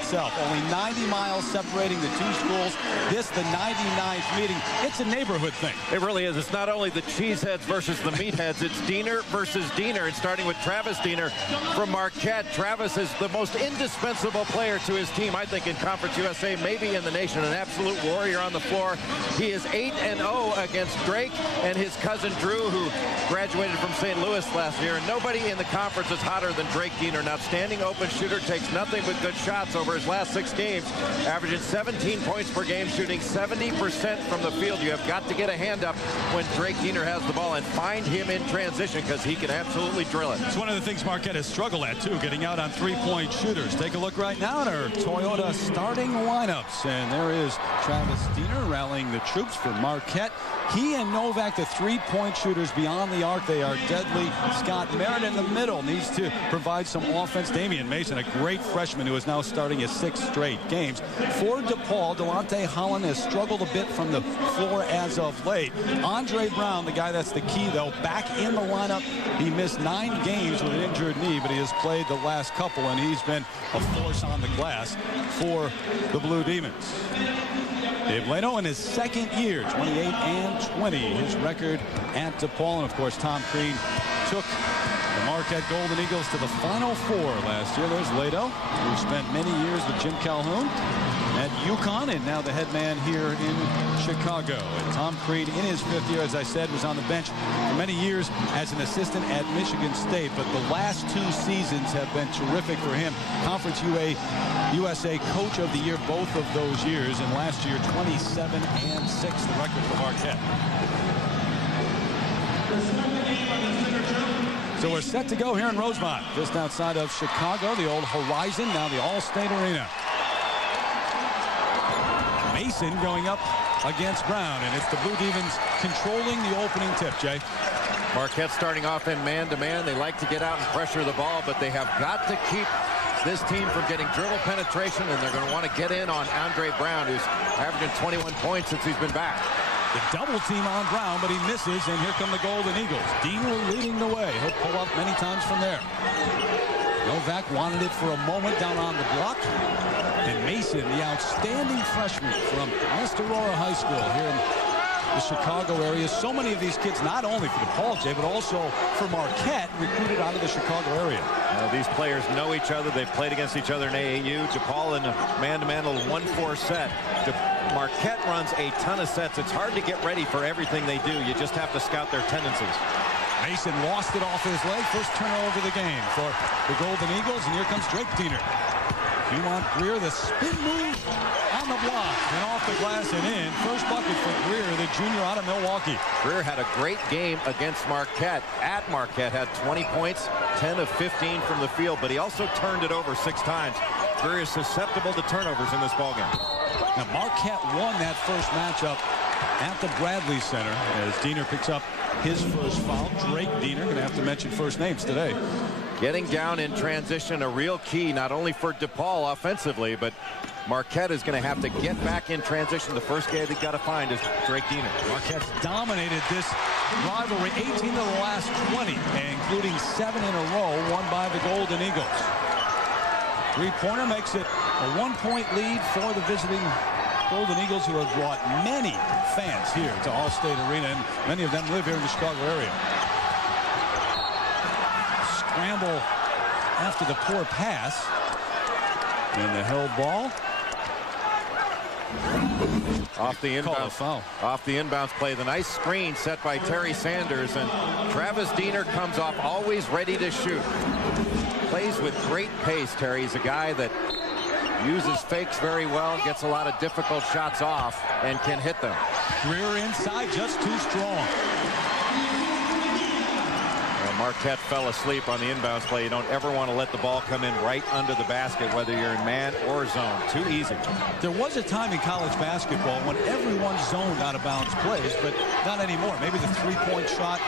itself. Only 90 miles separating the two schools. This, the 99th meeting. It's a neighborhood thing. It really is. It's not only the cheeseheads versus the meatheads. It's Diener versus Diener. And starting with Travis Diener from Marquette. Travis is the most indispensable player to his team, I think, in Conference USA, maybe in the nation. An absolute warrior on the floor. He is 8-0 against Drake and his cousin Drew, who graduated from St. Louis last year. And nobody in the conference is hotter than Drake Diener. An outstanding open shooter, takes nothing but good shots over his last 6 games, averaging 17 points per game, shooting 70% from the field. You have got to get a hand up when Drake Diener has the ball and find him in transition, because he can absolutely drill it. It's one of the things Marquette has struggled at, too, getting out on three-point shooters. Take a look right now at our Toyota starting lineups. And there is Travis Diener rallying the troops for Marquette. He and Novak, the three-point shooters beyond the arc. They are deadly. Scott Merritt in the middle needs to provide some offense. Damian Mason, a great freshman who is now starting his 6 straight games. For Depaul, Delonte Holland has struggled a bit from the floor as of late. Andre Brown, the guy that's the key, though, back in the lineup. He missed 9 games with an injured knee, but he has played the last couple, and he's been a force on the glass for the Blue Demons. Dave Leno in his second year, 28-20, his record at Depaul. And, of course, Tom Crean took the Marquette Golden Eagles to the Final Four last year. There's Leno, who spent many years with Jim Calhoun at UConn, and now the head man here in Chicago. And Tom Crean, in his 5th year, as I said, was on the bench for many years as an assistant at Michigan State. But the last 2 seasons have been terrific for him. Conference USA Coach of the Year both of those years. And last year, 27-6, the record for Marquette. So we're set to go here in Rosemont, just outside of Chicago, the old Horizon, now the All-State Arena. Mason going up against Brown, and it's the Blue Demons controlling the opening tip, Jay. Marquette starting off in man-to-man. They like to get out and pressure the ball, but they have got to keep this team from getting dribble penetration, and they're going to want to get in on Andre Brown, who's averaging 21 points since he's been back. The double team on Brown, but he misses, and here come the Golden Eagles. Diener leading the way. He'll pull up many times from there. Novak wanted it for a moment down on the block. And Mason, the outstanding freshman from West Aurora High School here in the Chicago area. So many of these kids, not only for Depaul, Jay, but also for Marquette, recruited out of the Chicago area. These players know each other. They've played against each other in AAU. Depaul in a man-to-man little 1-4 set. Marquette runs a ton of sets. It's hard to get ready for everything they do. You just have to scout their tendencies. Mason lost it off his leg. First turnover of the game for the Golden Eagles. And here comes Drake Diener. Dumont Greer, the spin move on the block and off the glass and in. First bucket for Greer, the junior out of Milwaukee. Greer had a great game against Marquette. At Marquette, had 20 points, 10 of 15 from the field, but he also turned it over 6 times. Greer is susceptible to turnovers in this ballgame. Now, Marquette won that first matchup at the Bradley Center as Diener picks up his first foul. Drake Diener, going to have to mention first names today. Getting down in transition, a real key, not only for Depaul offensively, but Marquette is going to have to get back in transition. The first guy they've got to find is Drake Diener. Marquette's dominated this rivalry, 18 of the last 20, including 7 in a row, won by the Golden Eagles. Three-pointer makes it a 1-point lead for the visiting Golden Eagles, who have brought many fans here to All-State Arena, and many of them live here in the Chicago area. Scramble after the poor pass. And the held ball. Off the inbounds play. The nice screen set by Terry Sanders, and Travis Diener comes off always ready to shoot. Plays with great pace, Terry. He's a guy that uses fakes very well, gets a lot of difficult shots off, and can hit them. Greer inside, just too strong. Marquette fell asleep on the inbounds play. You don't ever want to let the ball come in right under the basket, whether you're in man or zone. Too easy. There was a time in college basketball when everyone zoned out of bounds plays, but not anymore. Maybe the three-point shot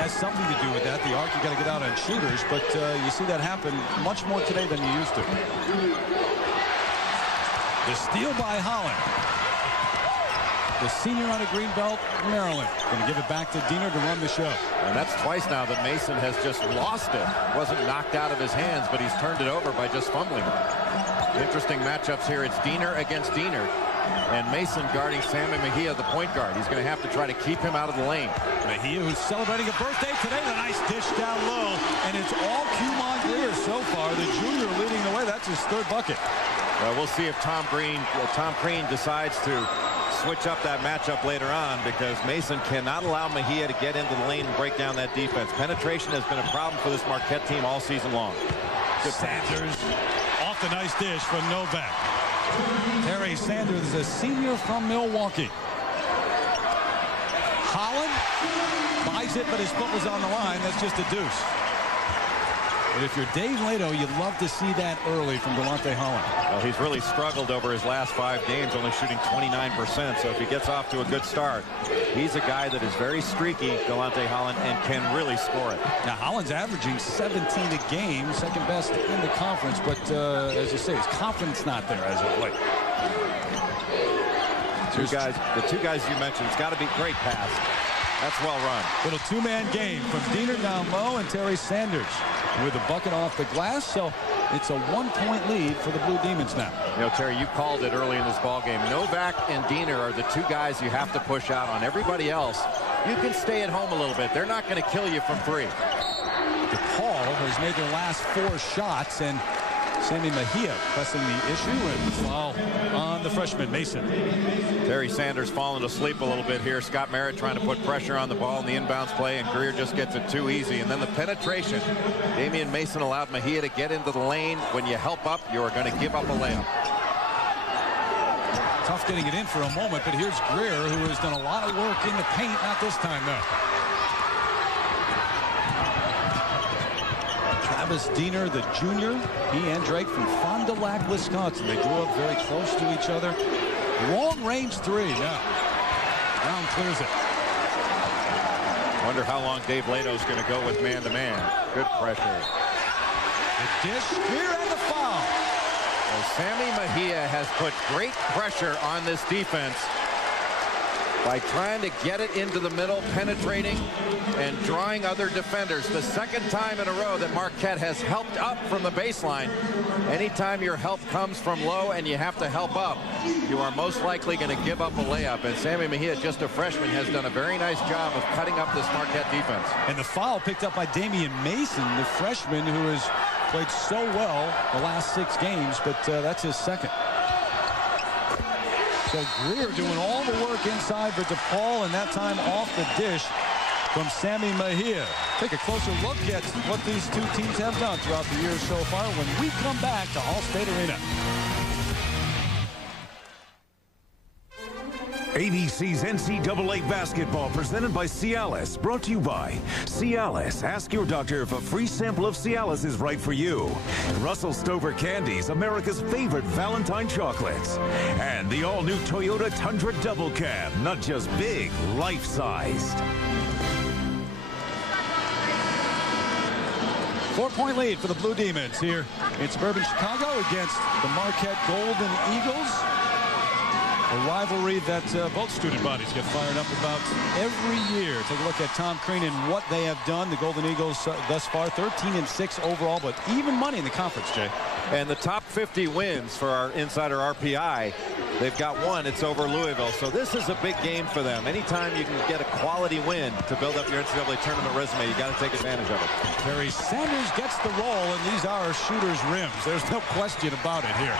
has something to do with that. The arc, you got to get out on shooters, but you see that happen much more today than you used to. The steal by Holland. The senior out of Greenbelt, Maryland. Going to give it back to Diener to run the show. And that's twice now that Mason has just lost it. Wasn't knocked out of his hands, but he's turned it over by just fumbling it. Interesting matchups here. It's Diener against Diener. And Mason guarding Sammy Mejia, the point guard. He's going to have to try to keep him out of the lane. Mejia, who's celebrating a birthday today. The nice dish down low. And it's all Cumon Greer so far. The junior leading the way. That's his third bucket. Well, we'll see if Tom Crean decides to switch up that matchup later on, because Mason cannot allow Mejia to get into the lane and break down that defense. Penetration has been a problem for this Marquette team all season long. Good Sanders off the nice dish from Novak. Terry Sanders is a senior from Milwaukee. Holland buys it, but his foot was on the line. That's just a deuce. But if you're Dave Lato, you'd love to see that early from Delonte Holland. Well, he's really struggled over his last 5 games, only shooting 29%. So if he gets off to a good start, he's a guy that is very streaky, Delonte Holland, and can really score it. Now, Holland's averaging 17 a game, second best in the conference. But as you say, his confidence not there as of late. The two guys you mentioned, it's got to be great pass. That's well run. Little two-man game from Diener down low and Terry Sanders with a bucket off the glass. So it's a 1-point lead for the Blue Demons now. You know, Terry, you called it early in this ball game. Novak and Diener are the two guys you have to push out on. Everybody else, you can stay at home a little bit. They're not going to kill you from 3. Depaul has made their last 4 shots, and Sammy Mejia pressing the issue, and foul on the freshman, Mason. Terry Sanders falling asleep a little bit here. Scott Merritt trying to put pressure on the ball in the inbounds play, and Greer just gets it too easy. And then the penetration. Damian Mason allowed Mejia to get into the lane. When you help up, you are going to give up a layup. Tough getting it in for a moment, but here's Greer, who has done a lot of work in the paint. Not this time, though. Travis Diener, the junior, he and Drake from Fond du Lac, Wisconsin. They grew up very close to each other. Long range 3. No. Brown clears it. Wonder how long Dave Lato's going to go with man-to-man. Good pressure. The dish, Greer, and the foul. Well, Sammy Mejia has put great pressure on this defense by trying to get it into the middle, penetrating and drawing other defenders. The second time in a row that Marquette has helped up from the baseline. Anytime your help comes from low and you have to help up, you are most likely going to give up a layup. And Sammy Mejia, just a freshman, has done a very nice job of cutting up this Marquette defense. And the foul picked up by Damian Mason, the freshman who has played so well the last 6 games, but that's his second. So Greer doing all the work inside for Depaul, and that time off the dish from Sammy Mejia. Take a closer look at what these two teams have done throughout the year so far when we come back to Allstate Arena. ABC's NCAA basketball presented by Cialis, brought to you by Cialis. Ask your doctor if a free sample of Cialis is right for you. Russell Stover Candies, America's favorite Valentine chocolates. And the all-new Toyota Tundra Double Cab, not just big, life-sized. 4-point lead for the Blue Demons here in suburban Chicago against the Marquette Golden Eagles. A rivalry that both student bodies get fired up about every year. Take a look at Tom Crean and what they have done. The Golden Eagles thus far 13-6 overall, but even money in the conference, Jay. And the top 50 wins for our Insider RPI, they've got one. It's over Louisville. So this is a big game for them. Anytime you can get a quality win to build up your NCAA tournament resume, you got to take advantage of it. Terry Sanders gets the roll, and these are shooter's rims. There's no question about it here.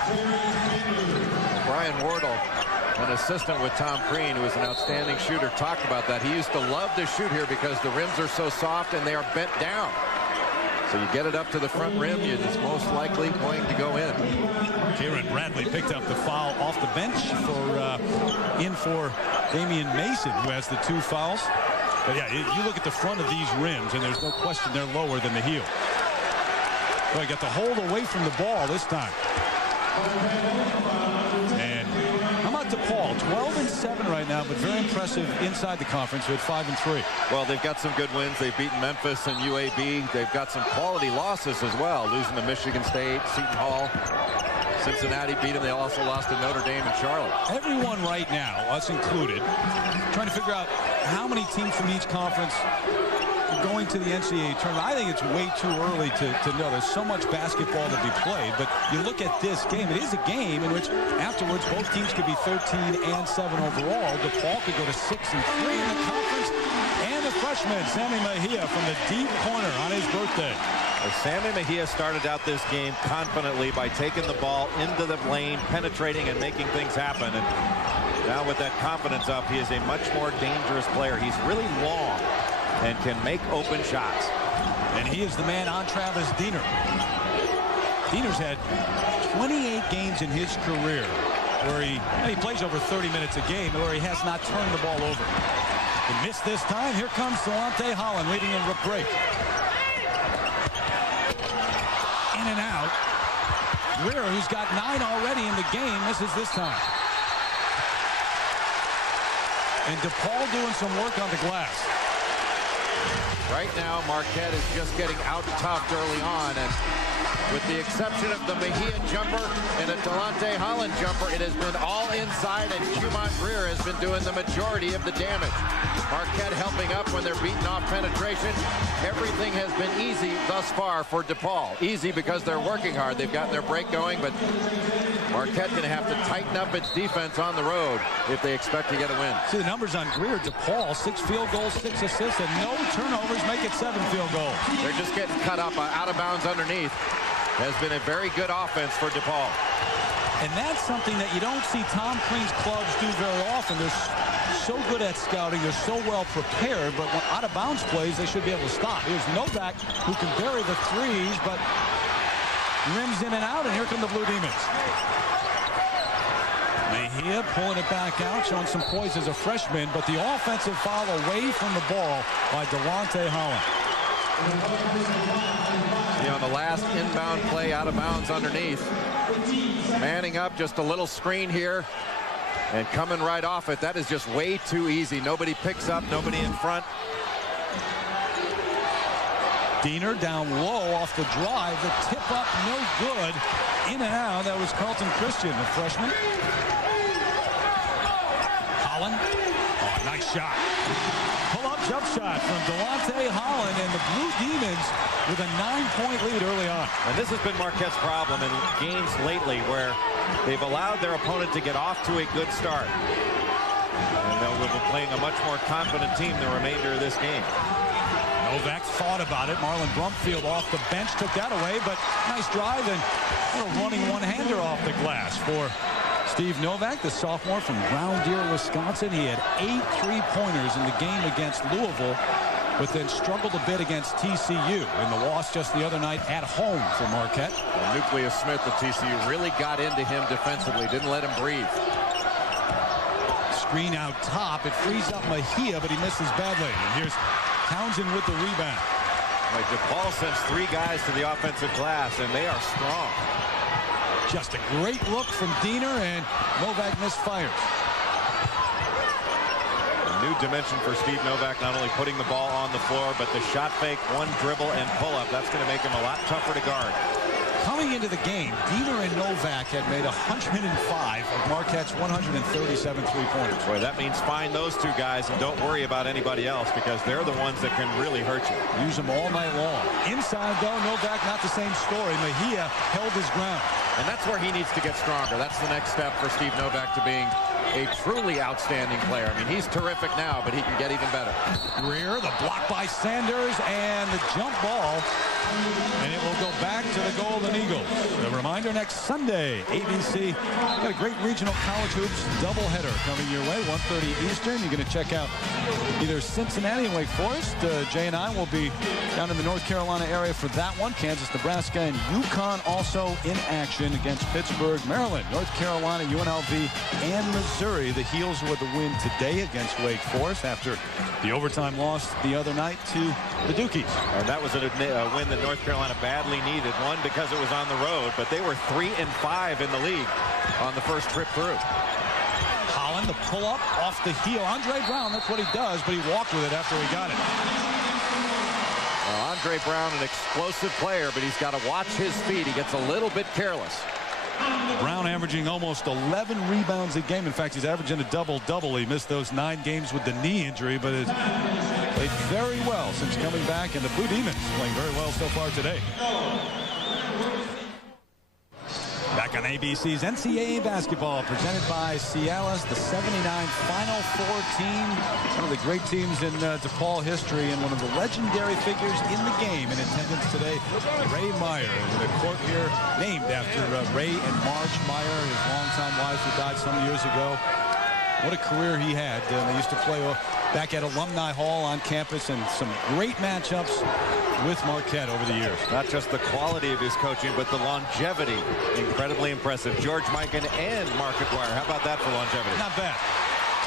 Brian Wardle, an assistant with Tom Crean, who is an outstanding shooter, talked about that. He used to love to shoot here because the rims are so soft and they are bent down. So you get it up to the front rim, it's most likely going to go in. Kieran Bradley picked up the foul off the bench for Damian Mason, who has the 2 fouls. But yeah, you look at the front of these rims, and there's no question they're lower than the heel. So I got the hold away from the ball this time. And how about Depaul? 12-7 right now, but very impressive inside the conference with 5-3. Well, they've got some good wins. They've beaten Memphis and UAB. They've got some quality losses as well, losing to Michigan State, Seton Hall. Cincinnati beat them. They also lost to Notre Dame and Charlotte. Everyone right now, us included, trying to figure out how many teams from each conference going to the NCAA tournament. I think it's way too early to know. There's so much basketball to be played. But you look at this game, it is a game in which afterwards both teams could be 13-7 overall. Depaul could go to 6-3 in the conference. And the freshman, Sammy Mejia, from the deep corner on his birthday. Sammy Mejia started out this game confidently by taking the ball into the lane, penetrating and making things happen. And now with that confidence up, he is a much more dangerous player. He's really long and can make open shots. And he is the man on Travis Diener. Diener's had 28 games in his career where he plays over 30 minutes a game, where he has not turned the ball over. He missed this time. Here comes Delonte Holland leading in the break. In and out. Greer, who's got 9 already in the game, misses this time. And Depaul doing some work on the glass. Right now, Marquette is just getting out-toughed early on, and with the exception of the Mejia jumper and a Delonte Holland jumper, it has been all inside, and Cumont Greer has been doing the majority of the damage. Marquette helping up when they're beating off penetration. Everything has been easy thus far for Depaul. Easy because they're working hard. They've gotten their break going, but Marquette going to have to tighten up its defense on the road if they expect to get a win. See the numbers on Greer. Depaul, 6 field goals, 6 assists, and no turnovers, make it 7 field goals. They're just getting cut up out of bounds underneath. Has been a very good offense for Depaul. And that's something that you don't see Tom Crean's clubs do very often. They're so good at scouting. They're so well prepared, but when out of bounds plays, they should be able to stop. Here's Novak, who can bury the threes, but rims in and out, and here come the Blue Demons. Mejia pulling it back out, showing some poise as a freshman, but the offensive foul away from the ball by Delonte Holland. On the last inbound play, out of bounds underneath. Manning up, just a little screen here, and coming right off it. That is just way too easy. Nobody picks up, nobody in front. Diener down low off the drive. The tip up, no good. In and out, that was Carlton Christian, the freshman. Holland, oh, nice shot. Pull-up jump shot from Delonte Holland, and the Blue Demons with a 9-point lead early on. And this has been Marquette's problem in games lately, where they've allowed their opponent to get off to a good start. And they'll be playing a much more confident team the remainder of this game. Novak thought about it. Marlon Brumfield off the bench took that away, but nice drive and a running one-hander off the glass for Steve Novak, the sophomore from Ground Deer, Wisconsin. He had 8 3-pointers in the game against Louisville, but then struggled a bit against TCU in the loss just the other night at home for Marquette. Well, Nucleus Smith of TCU really got into him defensively, didn't let him breathe. Screen out top. It frees up Mejia, but he misses badly. And here's Townsend with the rebound. Like Depaul sends 3 guys to the offensive glass, and they are strong. Just a great look from Diener, and Novak misfires. A new dimension for Steve Novak, not only putting the ball on the floor, but the shot fake, one dribble, and pull-up. That's going to make him a lot tougher to guard. Coming into the game, Diener and Novak had made 105 of Marquette's 137 3-pointers. Boy, that means find those 2 guys and don't worry about anybody else, because they're the ones that can really hurt you. Use them all night long. Inside, though, Novak, not the same story. Mejia held his ground. And that's where he needs to get stronger. That's the next step for Steve Novak to being a truly outstanding player. I mean, he's terrific now, but he can get even better. Greer, the block by Sanders, and the jump ball. And it will go back to the Golden Eagles. The reminder, next Sunday, ABC. Got a great regional college hoops doubleheader coming your way, 1:30 Eastern. You're going to check out either Cincinnati and Wake Forest. Jay and I will be down in the North Carolina area for that one. Kansas, Nebraska, and UConn also in action against Pittsburgh, Maryland, North Carolina, UNLV, and Missouri. The Heels with the win today against Wake Forest after the overtime loss the other night to the Dukies. And that was a win that North Carolina badly needed. One, because it was on the road, but they were 3-5 in the league on the first trip through. Holland, the pull-up off the heel. Andre Brown, that's what he does, but he walked with it after he got it. Well, Andre Brown, an explosive player, but he's got to watch his feet. He gets a little bit careless. Brown averaging almost 11 rebounds a game. In fact, he's averaging a double-double. He missed those 9 games with the knee injury, but Played very well since coming back, and the Blue Demons playing very well so far today. Back on ABC's NCAA basketball, presented by Cialis, the '79 Final Four team. One of the great teams in Depaul history, and one of the legendary figures in the game in attendance today, Ray Meyer, in the court here, named after Ray and Marge Meyer, his longtime wife who died some years ago. What a career he had. They used to play back at Alumni Hall on campus, and some great matchups with Marquette over the years. Not just the quality of his coaching, but the longevity. Incredibly impressive. George Mikan and Mark Aguirre. How about that for longevity? Not bad.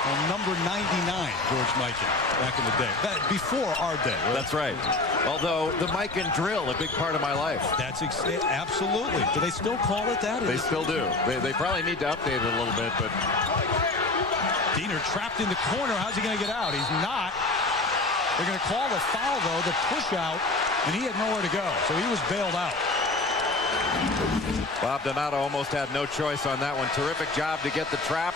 Well, number 99, George Mikan, back in the day. Before our day. Right? That's right. Although the Mikan drill, a big part of my life. That's absolutely. Do they still call it that? They still do. They probably need to update it a little bit, but... Diener trapped in the corner. How's he going to get out? He's not. They're going to call the foul, though, the push out, and he had nowhere to go, so he was bailed out. Bob Donato almost had no choice on that one. Terrific job to get the trap,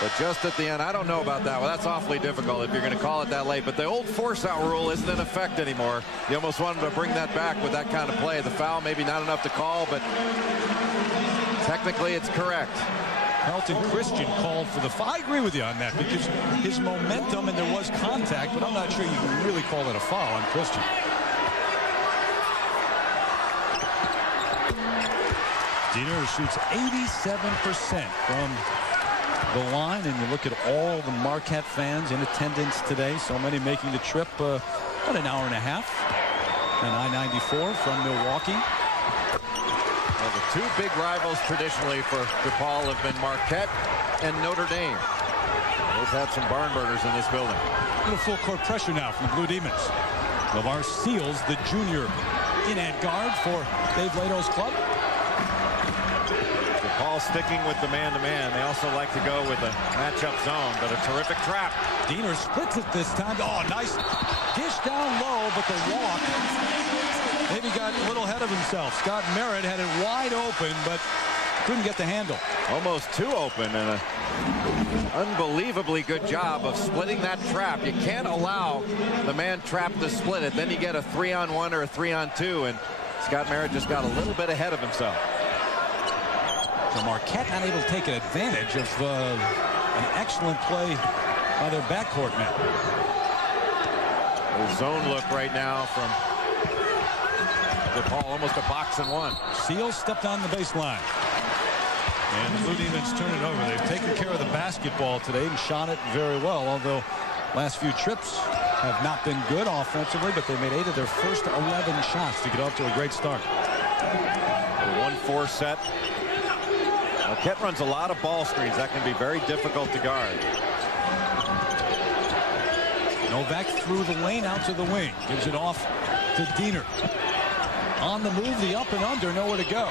but just at the end, I don't know about that one. That's awfully difficult if you're going to call it that late, but the old force-out rule isn't in effect anymore. You almost wanted to bring that back with that kind of play. The foul maybe not enough to call, but technically it's correct. Carlton Christian called for the foul. I agree with you on that, because his momentum, and there was contact, but I'm not sure you can really call it a foul on Christian. Diener shoots 87% from the line, and you look at all the Marquette fans in attendance today, so many making the trip about an hour and a half on I-94 from Milwaukee. Well, the two big rivals traditionally for Depaul have been Marquette and Notre Dame. Both had some barn burners in this building. A little full court pressure now from the Blue Demons. LeVar Seals, the junior, in at guard for Dave Lato's club. Depaul sticking with the man-to-man. They also like to go with a matchup zone, but a terrific trap. Diener splits it this time. Oh, nice dish down low, but the walk maybe got a little ahead of himself. Scott Merritt had it wide open, but couldn't get the handle. Almost too open, and an unbelievably good job of splitting that trap. You can't allow the man trap to split it. Then you get a 3-on-1 or a 3-on-2, and Scott Merritt just got a little bit ahead of himself. So Marquette not able to take advantage of an excellent play by their backcourt man. The zone look right now from Depaul, almost a box and one. Seals stepped on the baseline. And the Blue Demons turn it over. They've taken care of the basketball today and shot it very well, although last few trips have not been good offensively, but they made 8 of their first 11 shots to get off to a great start. The 1-4 set. Marquette runs a lot of ball screens. That can be very difficult to guard. Novak through the lane out to the wing. Gives it off to Diener. On the move, the up and under, nowhere to go.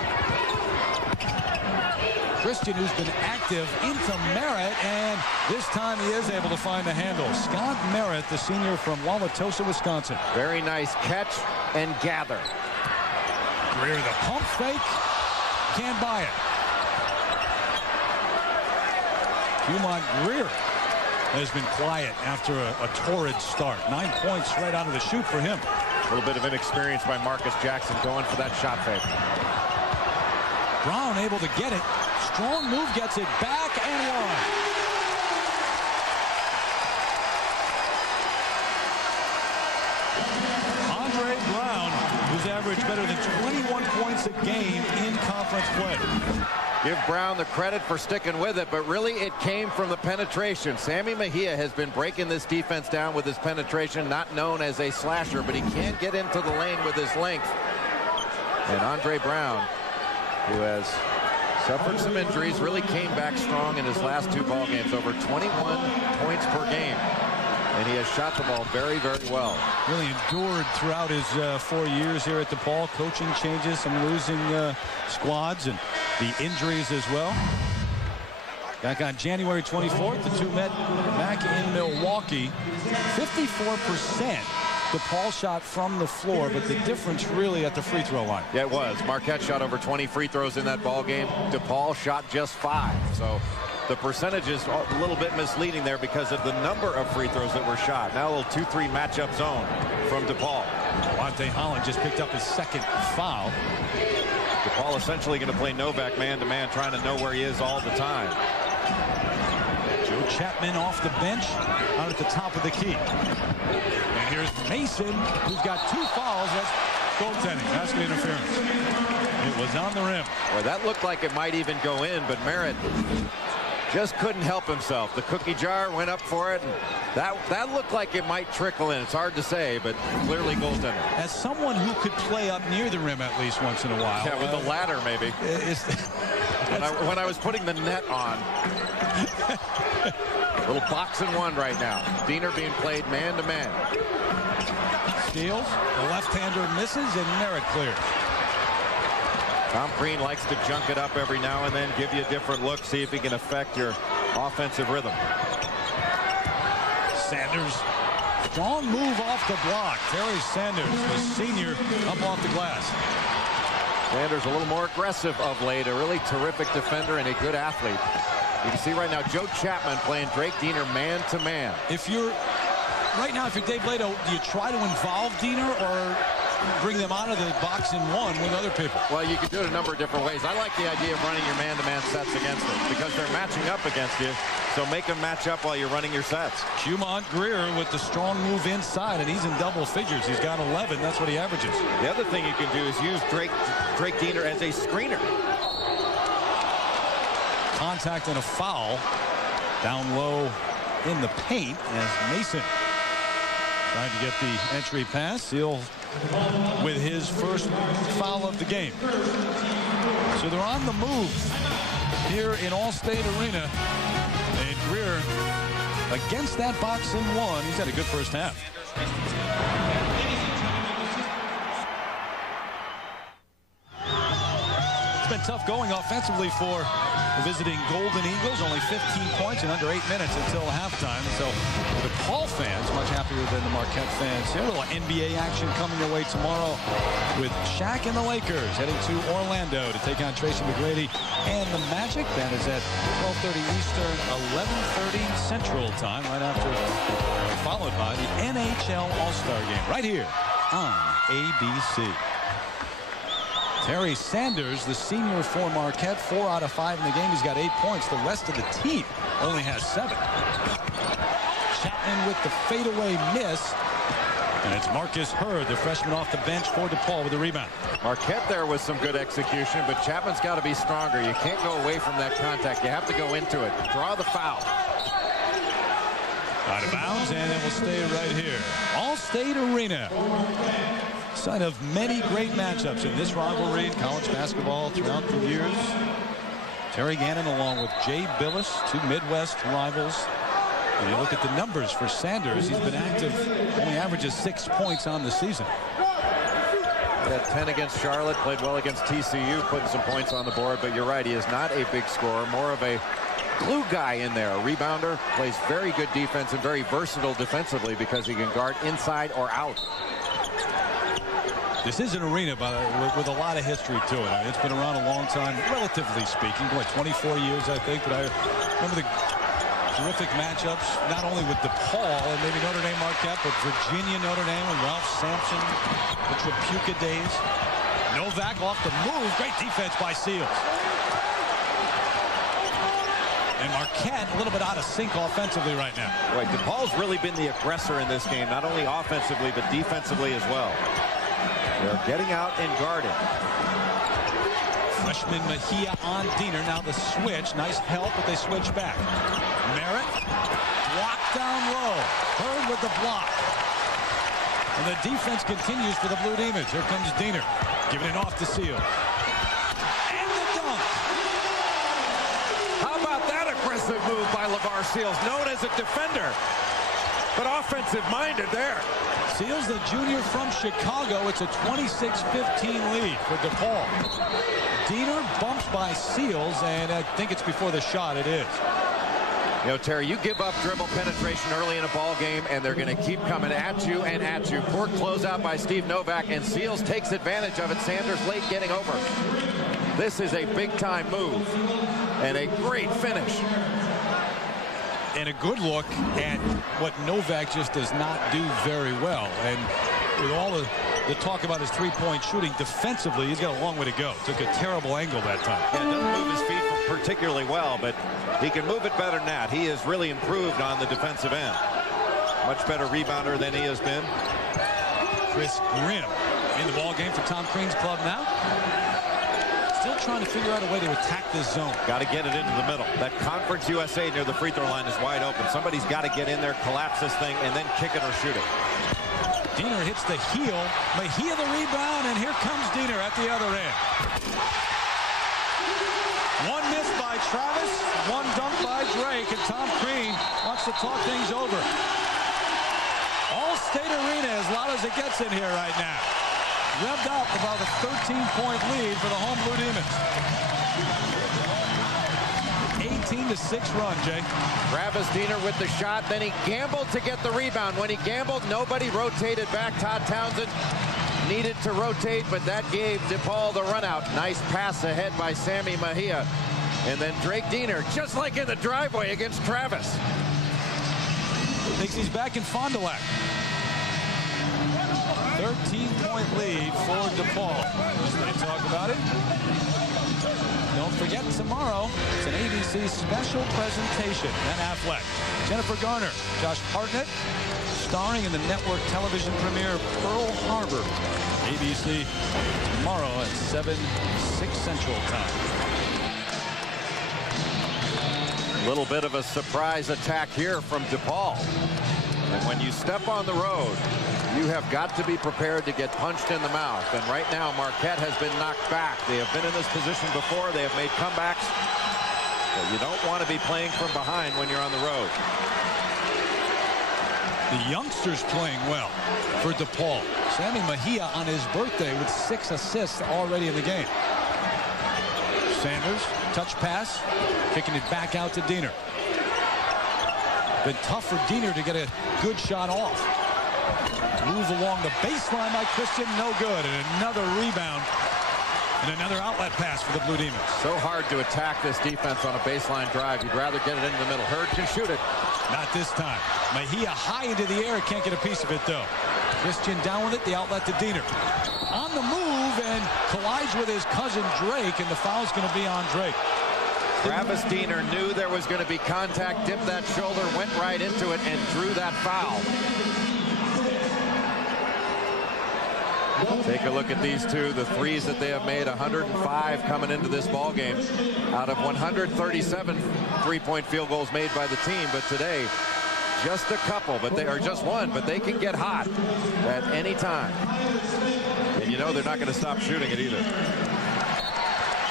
Christian, who's been active, into Merritt, and this time he is able to find the handle. Scott Merritt, the senior from Wauwatosa, Wisconsin. Very nice catch and gather. Greer, the pump fake, can't buy it. Humont Greer has been quiet after a torrid start. 9 points right out of the chute for him. A little bit of inexperience by Marcus Jackson going for that shot fake. Brown able to get it. Strong move, gets it back and one. Andre Brown, who's averaged better than 21 points a game in conference play. Give Brown the credit for sticking with it, but really it came from the penetration. Sammy Mejia has been breaking this defense down with his penetration, not known as a slasher, but he can get into the lane with his length. And Andre Brown, who has suffered some injuries, really came back strong in his last 2 ball games, over 21 points per game. And he has shot the ball very, very well. Really endured throughout his 4 years here at DePaul. Coaching changes, some losing squads, and the injuries as well. Back on January 24th, the two met back in Milwaukee. 54% DePaul shot from the floor, but the difference really at the free throw line. Yeah, it was. Marquette shot over 20 free throws in that ball game. DePaul shot just 5. So The percentage is a little bit misleading there because of the number of free throws that were shot. Now a little 2-3 matchup zone from Depaul. Monte Holland just picked up his second foul. Depaul essentially going to play Novak man-to-man, trying to know where he is all the time. Joe Chapman off the bench out at the top of the key. And here's Mason, who's got 2 fouls. That's goaltending. That's the interference. It was on the rim. Well, that looked like it might even go in, but Merritt just couldn't help himself. The cookie jar went up for it, and that looked like it might trickle in. It's hard to say, but clearly goaltending. As someone who could play up near the rim at least once in a while. Yeah, with the ladder maybe. When I was putting the net on. Little box and one right now. Diener being played man-to-man. Steals. The left-hander misses, and Merritt clears. Tom Green likes to junk it up every now and then, give you a different look, see if he can affect your offensive rhythm. Sanders, strong move off the block. Terry Sanders, the senior, up off the glass. Sanders a little more aggressive of late, a really terrific defender and a good athlete. You can see right now Joe Chapman playing Drake Diener man-to-man. If you're Dave Lato, do you try to involve Diener or bring them out of the box in one with other people? Well, you can do it a number of different ways. I like the idea of running your man-to-man sets against them because they're matching up against you. So make them match up while you're running your sets. Cumont Greer with the strong move inside, and he's in double figures. He's got 11. That's what he averages. The other thing you can do is use Drake Diener as a screener. Contact and a foul down low in the paint as Mason trying to get the entry pass. Seal with his first foul of the game. So they're on the move here in Allstate Arena. And Greer against that box in one. He's had a good first half. It's been tough going offensively for the visiting Golden Eagles. Only 15 points in under 8 minutes until halftime. So the Depaul fans much happier than the Marquette fans. Here, a little NBA action coming your way tomorrow with Shaq and the Lakers heading to Orlando to take on Tracy McGrady and the Magic. That is at 12:30 Eastern, 11:30 Central Time, right after, followed by the NHL All-Star Game right here on ABC. Terry Sanders, the senior for Marquette, 4 out of 5 in the game. He's got 8 points. The rest of the team only has 7. Chapman with the fadeaway miss. And it's Marcus Hurd, the freshman off the bench for Depaul with the rebound. Marquette there with some good execution, but Chapman's got to be stronger. You can't go away from that contact. You have to go into it. Draw the foul. Out of bounds, and it will stay right here. Allstate Arena. Site of many great matchups in this rivalry in college basketball throughout the years. Terry Gannon along with Jay Billis, 2 Midwest rivals. And you look at the numbers for Sanders, he's been active, only averages 6 points on the season. He had 10 against Charlotte, played well against TCU, putting some points on the board, but you're right, he is not a big scorer, more of a glue guy in there, a rebounder, plays very good defense and very versatile defensively because he can guard inside or out. This is an arena with a lot of history to it. I mean, it's been around a long time, relatively speaking, like 24 years, I think. But I remember the terrific matchups, not only with Depaul and maybe Notre Dame Marquette, but Virginia Notre Dame with Ralph Sampson, the Trapuka days. Novak off the move. Great defense by Seals. And Marquette a little bit out of sync offensively right now. Right, Depaul's really been the aggressor in this game, not only offensively, but defensively as well. They're getting out and guarding. Freshman Mejia on Diener. Now the switch. Nice help, but they switch back. Merritt. Blocked down low. Hurd with the block. And the defense continues for the Blue Demons. Here comes Diener. Giving it off to Seal. And the dunk. How about that aggressive move by LeVar Seals, known as a defender, but offensive-minded there. Seals, the junior from Chicago. It's a 26-15 lead for Depaul. Diener bumps by Seals, and I think it's before the shot. It is. You know, Terry, you give up dribble penetration early in a ball game, and they're going to keep coming at you and at you. Poor closeout by Steve Novak, and Seals takes advantage of it. Sanders late getting over. This is a big-time move. And a great finish. And a good look at what Novak just does not do very well. And with all the talk about his three-point shooting, defensively, he's got a long way to go. Took a terrible angle that time. Yeah, doesn't move his feet particularly well, but he can move it better than that. He has really improved on the defensive end. Much better rebounder than he has been. Chris Grimm in the ball game for Tom Crean's club now. Still trying to figure out a way to attack this zone. Got to get it into the middle. That Conference USA near the free throw line is wide open. Somebody's got to get in there, collapse this thing, and then kick it or shoot it. Diener hits the heel. Mejia the rebound, and here comes Diener at the other end. One miss by Travis, one dunk by Drake, and Tom Crean wants to talk things over. All-State Arena as loud as it gets in here right now. Revved up about a 13-point lead for the home Blue Demons. 18-6 run, Jay. Travis Diener with the shot, then he gambled to get the rebound. When he gambled, nobody rotated back. Todd Townsend needed to rotate, but that gave Depaul the run out. Nice pass ahead by Sammy Mejia. And then Drake Diener, just like in the driveway against Travis. Thinks he's back in Fond du Lac. 13-point lead for Depaul. They talk about it. Don't forget tomorrow, it's an ABC special presentation. Ben Affleck, Jennifer Garner, Josh Hartnett, starring in the network television premiere Pearl Harbor. ABC tomorrow at 7/6 Central Time. A little bit of a surprise attack here from Depaul. And when you step on the road, you have got to be prepared to get punched in the mouth. And right now, Marquette has been knocked back. They have been in this position before. They have made comebacks. But you don't want to be playing from behind when you're on the road. The youngsters playing well for Depaul. Sammy Mejia on his birthday with 6 assists already in the game. Sanders, touch pass, kicking it back out to Diener. Been tough for Diener to get a good shot off. Move along the baseline by Christian, no good. And another rebound and another outlet pass for the Blue Demons. So hard to attack this defense on a baseline drive. You'd rather get it into the middle. Hurd can shoot it. Not this time. Mejia high into the air, can't get a piece of it though. Christian down with it, the outlet to Diener. On the move and collides with his cousin Drake, and the foul's going to be on Drake. Travis Diener knew there was going to be contact, dipped that shoulder, went right into it, and drew that foul. Take a look at these two, the threes that they have made, 105 coming into this ball game out of 137 three-point field goals made by the team. But today, just a couple, but they are just one, but they can get hot at any time. And you know they're not going to stop shooting it either.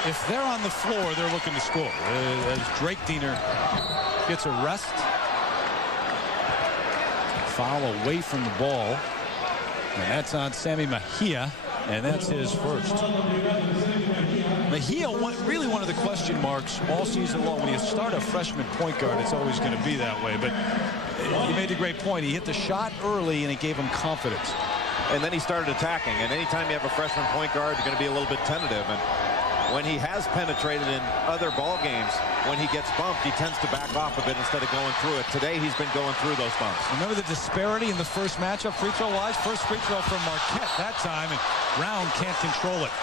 If they're on the floor, they're looking to score. As Drake Diener gets a rest. Foul away from the ball. And that's on Sammy Mejia, and that's his first. Mejia, really one of the question marks all season long. When you start a freshman point guard, it's always going to be that way. But you made a great point. He hit the shot early, and it gave him confidence. And then he started attacking. And anytime you have a freshman point guard, you're going to be a little bit tentative. And when he has penetrated in other ball games, when he gets bumped, he tends to back off a bit instead of going through it. Today, he's been going through those bumps. Remember the disparity in the first matchup, free throw wise? First free throw from Marquette that time, and Brown can't control it.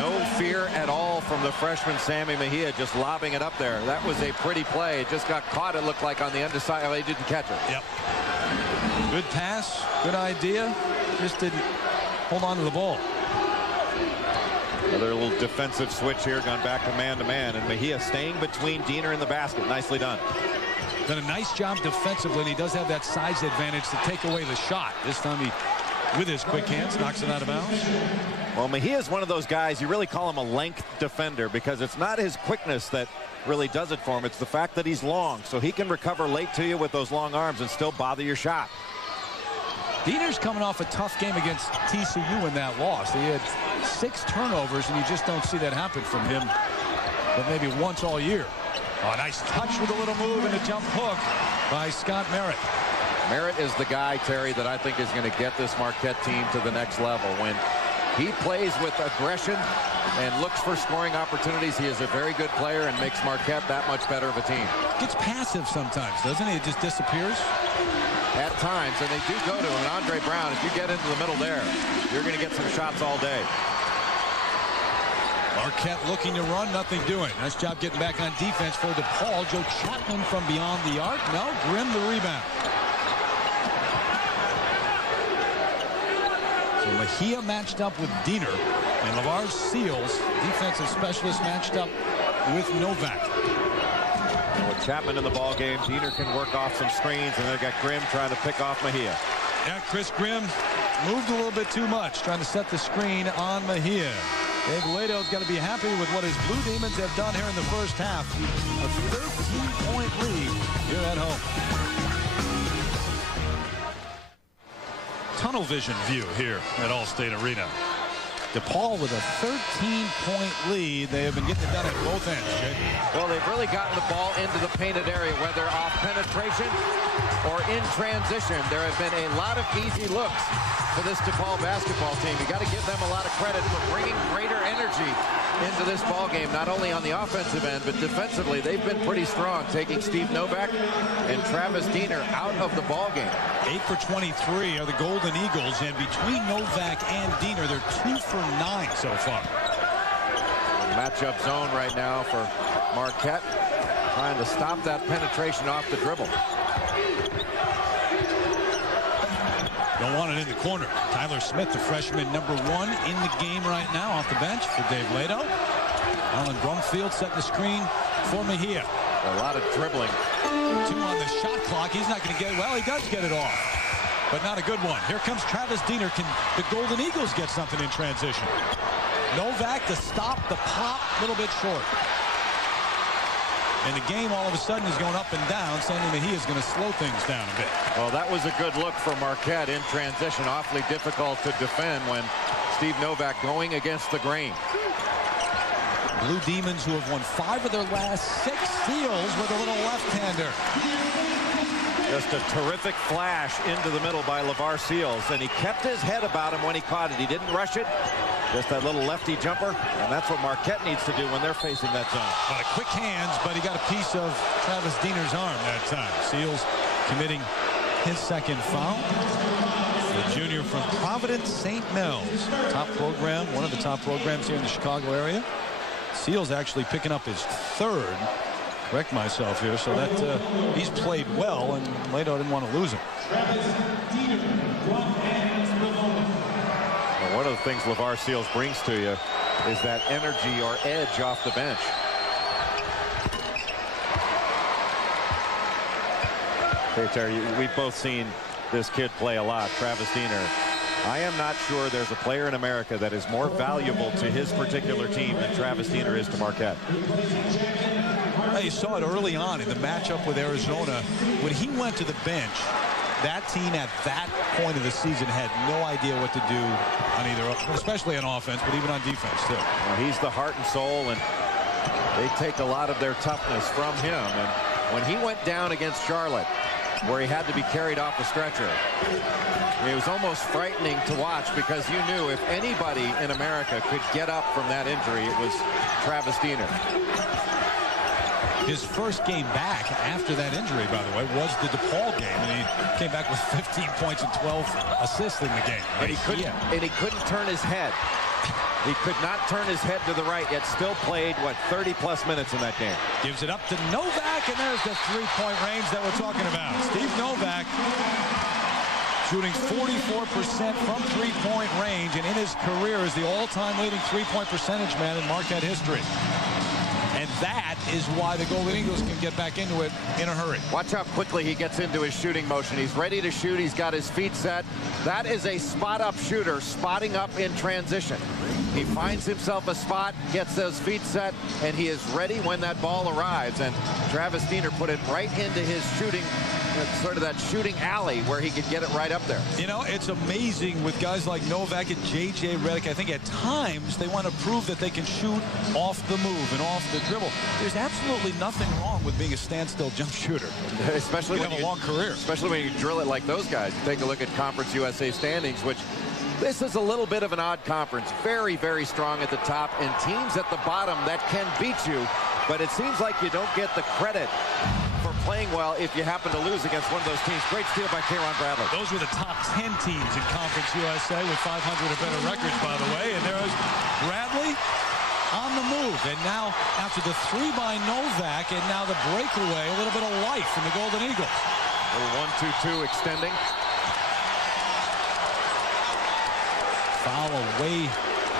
No fear at all from the freshman Sammy Mejia, just lobbing it up there. That was a pretty play. It just got caught, it looked like, on the underside. Oh, he didn't catch it. Yep. Good pass, good idea. Just didn't hold on to the ball. Another little defensive switch here, gone back to man, and Mejia staying between Diener and the basket. Nicely done. Done a nice job defensively, and he does have that size advantage to take away the shot. This time he, with his quick hands, knocks it out of bounds. Well, Mejia is one of those guys, you really call him a length defender, because it's not his quickness that really does it for him. It's the fact that he's long, so he can recover late to you with those long arms and still bother your shot. Diener's coming off a tough game against TCU in that loss. He had 6 turnovers, and you just don't see that happen from him, but maybe once all year. Oh, nice touch with a little move and a jump hook by Scott Merritt. Merritt is the guy, Terry, that I think is going to get this Marquette team to the next level. When He plays with aggression and looks for scoring opportunities. He is a very good player and makes Marquette that much better of a team. Gets passive sometimes, doesn't he? It just disappears. At times, and they do go to him. And Andre Brown, if you get into the middle there, you're going to get some shots all day. Marquette looking to run, nothing doing. Nice job getting back on defense for Depaul. Joe Chapman from beyond the arc. No, Grimm the rebound. So Mejia matched up with Diener, and LeVar Seals, defensive specialist, matched up with Novak. With Chapman in the ball game, Diener can work off some screens, and they've got Grimm trying to pick off Mejia. Yeah, Chris Grimm moved a little bit too much, trying to set the screen on Mejia. Dave Lado's got to be happy with what his Blue Demons have done here in the first half. A 13-point lead here at home. Tunnel vision view here at Allstate Arena. Depaul with a 13-point lead. They have been getting it done at both ends, Jay. Well, they've really gotten the ball into the painted area, whether off penetration or in transition. There have been a lot of easy looks for this Depaul basketball team. You got to give them a lot of credit for bringing greater energy into this ball game, not only on the offensive end, but defensively. They've been pretty strong, taking Steve Novak and Travis Diener out of the ball game. 8 for 23 are the Golden Eagles, and between Novak and Diener, they're 2 for 9 so far. Matchup zone right now for Marquette, trying to stop that penetration off the dribble. Don't want it in the corner. Tyler Smith, the freshman, #1 in the game right now off the bench for Dave Lado. Alan Brumfield setting the screen for Mejia. A lot of dribbling. 2 on the shot clock. He's not going to get it. Well, he does get it off, but not a good one. Here comes Travis Diener. Can the Golden Eagles get something in transition? Novak to stop the pop, a little bit short. And the game all of a sudden is going up and down. Sandy Mejia is going to slow things down a bit. Well, that was a good look for Marquette in transition. Awfully difficult to defend when Steve Novak going against the grain. Blue Demons, who have won 5 of their last 6 steals with a little left-hander. Just a terrific flash into the middle by LeVar Seals, and he kept his head about him when he caught it. He didn't rush it. Just that little lefty jumper, and that's what Marquette needs to do when they're facing that zone. A lot of quick hands, but he got a piece of Travis Diener's arm that time. Seals committing his second foul. The junior from Providence St. Mel's, top program, one of the top programs here in the Chicago area. Seals actually picking up his 3rd. Correct myself here, so that he's played well, and Lado didn't want to lose him. Well, one of the things LeVar Seals brings to you is that energy or edge off the bench. Hey, Terry, we've both seen this kid play a lot, Travis Diener. I am not sure there's a player in America that is more valuable to his particular team than Travis Diener is to Marquette. You saw it early on in the matchup with Arizona. When he went to the bench, that team at that point of the season had no idea what to do on either, especially on offense, but even on defense too. Well, he's the heart and soul, and they take a lot of their toughness from him. And when he went down against Charlotte, where he had to be carried off a stretcher, it was almost frightening to watch, because you knew if anybody in America could get up from that injury, it was Travis Diener. His first game back after that injury, by the way, was the Depaul game, and he came back with 15 points and 12 assists in the game. And he couldn't turn his head. He could not turn his head to the right, yet still played, what, 30-plus minutes in that game. Gives it up to Novak, and there's the 3-point range that we're talking about. Steve Novak shooting 44% from 3-point range, and in his career is the all-time leading 3-point percentage man in Marquette history. And that is why the Golden Eagles can get back into it in a hurry. Watch how quickly he gets into his shooting motion. He's ready to shoot. He's got his feet set. That is a spot-up shooter, spotting up in transition. He finds himself a spot, gets those feet set, and he is ready when that ball arrives. And Travis Diener put it right into his shooting, sort of that shooting alley where he could get it right up there. You know, it's amazing with guys like Novak and J.J. Redick. I think at times they want to prove that they can shoot off the move and off the dribble. There's absolutely nothing wrong with being a standstill jump shooter. Especially when you have a long career. Especially when you drill it like those guys. Take a look at Conference USA standings, which This is a little bit of an odd conference. Very, very strong at the top, and teams at the bottom that can beat you. But it seems like you don't get the credit for playing well if you happen to lose against one of those teams. Great steal by Kayron Bradley. Those were the top 10 teams in Conference USA with 500 or better records, by the way. And there's Bradley on the move. And now, after the three by Novak, and now the breakaway, a little bit of life from the Golden Eagles. Little 1-2-2 extending. Foul away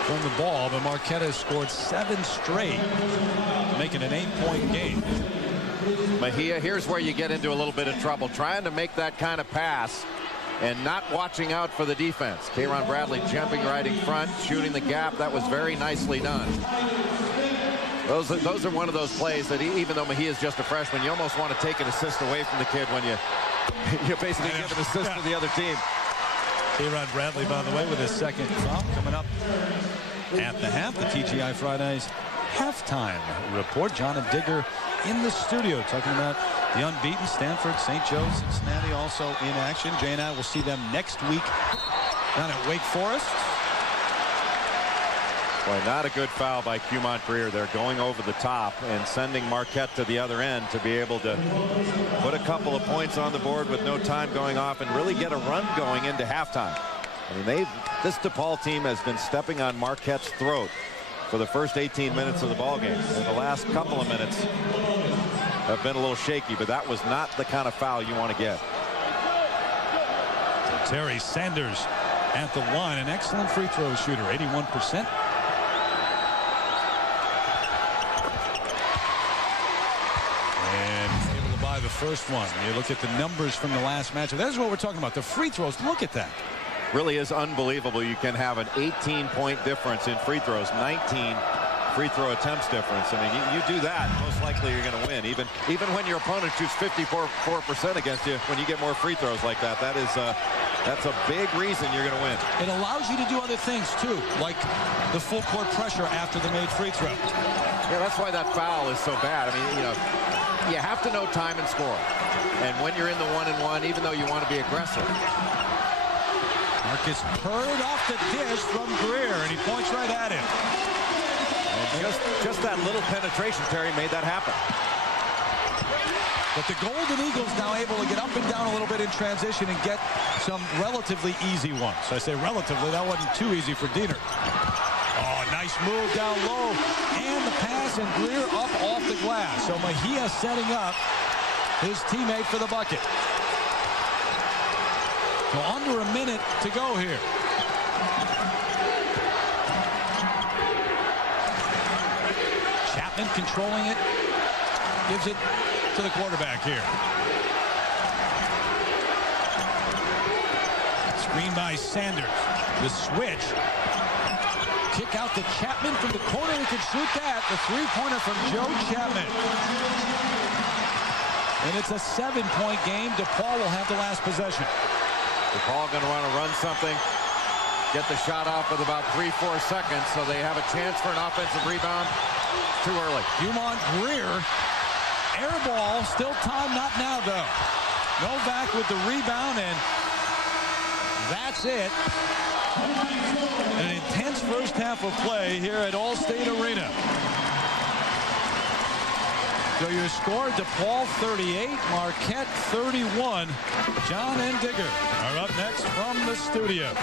from the ball, but Marquette has scored 7 straight, making an 8-point game. Mejia, here's where you get into a little bit of trouble, trying to make that kind of pass and not watching out for the defense. Kayron Bradley jumping right in front, shooting the gap. That was very nicely done. Those are one of those plays that even though Mejia is just a freshman, you almost want to take an assist away from the kid when you basically give an assist to the other team. Kayron Bradley, by the way, with his second foul coming up at the half. The TGI Fridays halftime report. John and Digger in the studio talking about the unbeaten Stanford, St. Joe, Cincinnati also in action. Jay and I will see them next week down at Wake Forest. Boy, not a good foul by Cumont Greer. They're going over the top and sending Marquette to the other end to be able to put a couple of points on the board with no time going off and really get a run going into halftime. I mean, this Depaul team has been stepping on Marquette's throat for the first 18 minutes of the ball game. And the last couple of minutes have been a little shaky, but that was not the kind of foul you want to get. Terry Sanders at the line, an excellent free throw shooter, 81%. The first one. You look at the numbers from the last match. That's what we're talking about. The free throws. Look at that. Really is unbelievable. You can have an 18-point difference in free throws, 19 free throw attempts difference. I mean, you do that, most likely you're going to win. Even when your opponent shoots 54% against you, when you get more free throws like that, that's a big reason you're going to win. It allows you to do other things too, like the full court pressure after the made free throw. Yeah, that's why that foul is so bad. I mean, you have to know time and score. And when you're in the 1-and-1, even though you want to be aggressive. Marcus purred off the dish from Greer, and he points right at him. And just that little penetration, Terry, made that happen. But the Golden Eagles now able to get up and down a little bit in transition and get some relatively easy ones. I say relatively, that wasn't too easy for Diener. Oh, nice move down low. And the pass, and Greer up off the glass. So Mejia setting up his teammate for the bucket. So under a minute to go here. Chapman controlling it. Gives it to the quarterback here. Screen by Sanders. The switch. Kick out to Chapman from the corner. He can shoot that. The three-pointer from Joe Chapman. And it's a 7-point game. Depaul will have the last possession. Depaul going to want to run something. Get the shot off with about 3-4 seconds, so they have a chance for an offensive rebound. Too early. Cumont Greer. Air ball. Still time, not now, though. Novak with the rebound, and that's it. An intense first half of play here at Allstate Arena. So your score, Depaul 38, Marquette 31. John and Digger are up next from the studio.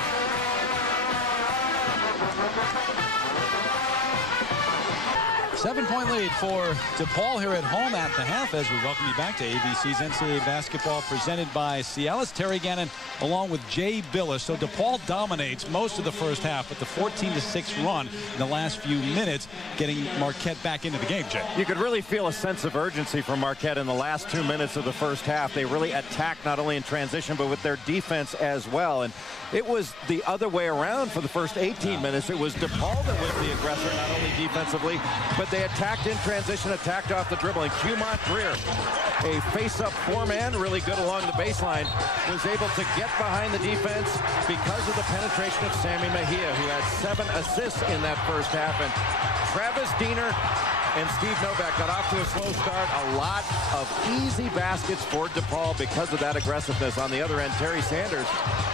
Seven-point lead for Depaul here at home at the half as we welcome you back to ABC's NCAA basketball presented by Cialis. Terry Gannon along with Jay Billis. So Depaul dominates most of the first half with the 14-6 run in the last few minutes, getting Marquette back into the game, Jay. You could really feel a sense of urgency from Marquette in the last 2 minutes of the first half. They really attacked not only in transition but with their defense as well. And it was the other way around for the first 18 minutes. It was Depaul that was the aggressor, not only defensively, but they attacked in transition, attacked off the dribble. And Cumont Greer, a face-up four-man, really good along the baseline, was able to get behind the defense because of the penetration of Sammy Mejia, who had 7 assists in that first half. And Travis Diener And Steve Novak got off to a slow start. A lot of easy baskets for Depaul because of that aggressiveness. On the other end, Terry Sanders,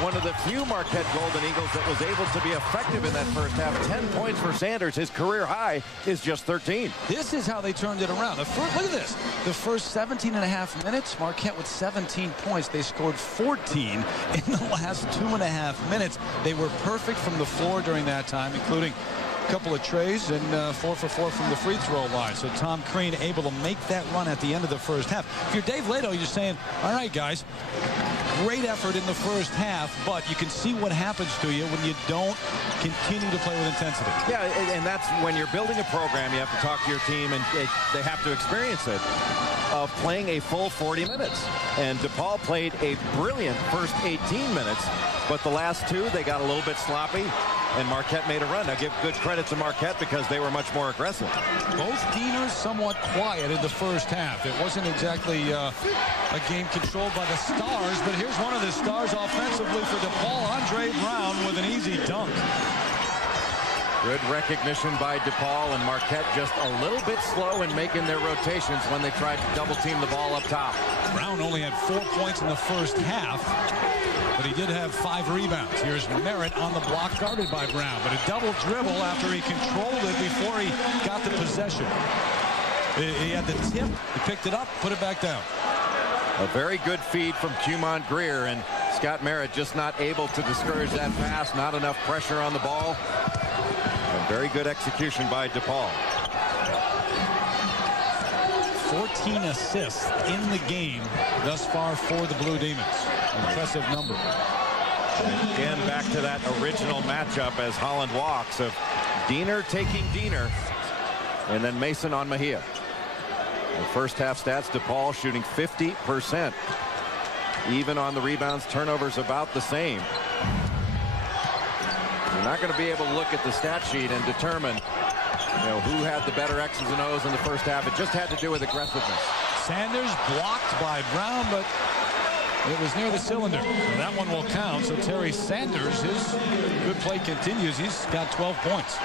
one of the few Marquette Golden Eagles that was able to be effective in that first half. 10 points for Sanders. His career high is just 13. This is how they turned it around. Look at this. The first 17.5 minutes, Marquette with 17 points. They scored 14 in the last 2.5 minutes. They were perfect from the floor during that time, including a couple of trays and 4 for 4 from the free throw line. So Tom Crean able to make that run at the end of the first half. If you're Dave Lato, you're saying, all right, guys, great effort in the first half, but you can see what happens to you when you don't continue to play with intensity. Yeah, and that's when you're building a program, you have to talk to your team, and they have to experience it, of playing a full 40 minutes. And Depaul played a brilliant first 18 minutes, but the last two, they got a little bit sloppy, and Marquette made a run. I give good credit to Marquette because they were much more aggressive. Both Dieners somewhat quiet in the first half. It wasn't exactly a game controlled by the stars, but here's one of the stars offensively for Depaul, Andre Brown, with an easy dunk. Good recognition by Depaul, and Marquette just a little bit slow in making their rotations when they tried to double team the ball up top. Brown only had 4 points in the first half, but he did have 5 rebounds. Here's Merritt on the block, guarded by Brown, but a double dribble after he controlled it before he got the possession. He had the tip, he picked it up, put it back down. A very good feed from Cumon Greer, and Scott Merritt just not able to discourage that pass. Not enough pressure on the ball. And very good execution by Depaul. 14 assists in the game thus far for the Blue Demons. Impressive number. Again, back to that original matchup as Holland walks of Diener taking Diener, and then Mason on Mejia. The first half stats, Depaul shooting 50%. Even on the rebounds, turnovers about the same. You're not going to be able to look at the stat sheet and determine, who had the better X's and O's in the first half. It just had to do with aggressiveness. Sanders blocked by Brown, but it was near the cylinder. So that one will count. So Terry Sanders, his good play continues. He's got 12 points.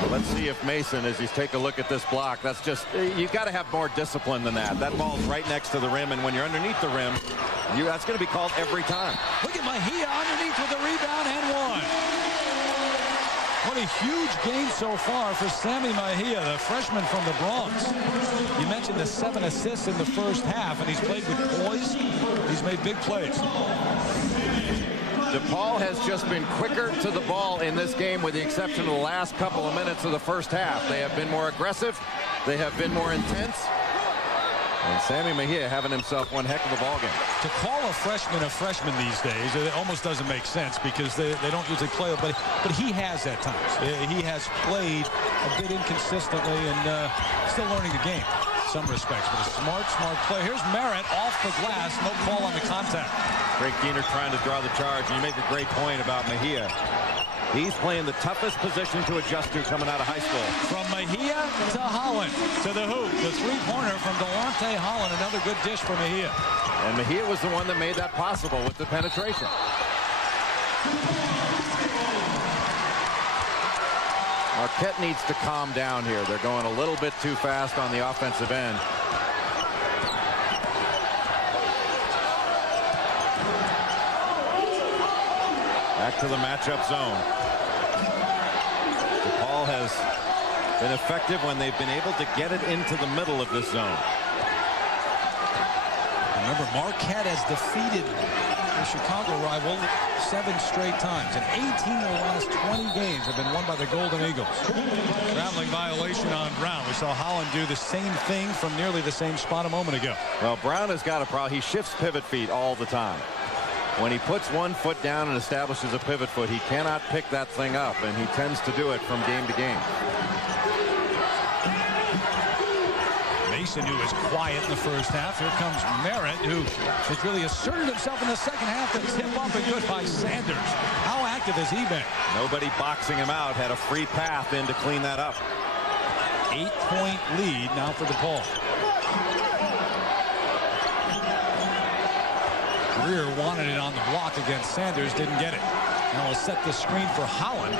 Well, let's see if Mason, as he's take a look at this block, that's just, you've got to have more discipline than that. That ball's right next to the rim, and when you're underneath the rim, that's going to be called every time. Look at Mejia underneath with the rebound and one. What a huge game so far for Sammy Mejia, the freshman from the Bronx. You mentioned the 7 assists in the first half, and he's played with poise. He's made big plays. Depaul has just been quicker to the ball in this game, with the exception of the last couple of minutes of the first half. They have been more aggressive. They have been more intense. And Sammy Mejia having himself one heck of a ball game. To call a freshman these days, it almost doesn't make sense because they don't usually play, but he has at times. He has played a bit inconsistently and still learning the game in some respects. But a smart play. Here's Merritt off the glass, no call on the contact. Greg Diener trying to draw the charge. And you make a great point about Mejia. He's playing the toughest position to adjust to coming out of high school. From Mejia to Holland to the hoop. The three-pointer from Delonte Holland. Another good dish for Mejia. And Mejia was the one that made that possible with the penetration. Marquette needs to calm down here. They're going a little bit too fast on the offensive end. Back to the matchup zone. Depaul has been effective when they've been able to get it into the middle of this zone. Remember, Marquette has defeated the Chicago rival 7 straight times, and 18 of the last 20 games have been won by the Golden Eagles. Traveling violation on Brown. We saw Holland do the same thing from nearly the same spot a moment ago. Well, Brown has got a problem. He shifts pivot feet all the time. When he puts one foot down and establishes a pivot foot, he cannot pick that thing up, and he tends to do it from game to game. Mason, who was quiet in the first half. Here comes Merritt, who has really asserted himself in the second half. The tip up and good by Sanders. How active has he been? Nobody boxing him out. Had a free path in to clean that up. 8-point lead now for Depaul. Greer wanted it on the block against Sanders, didn't get it. Now we'll set the screen for Holland.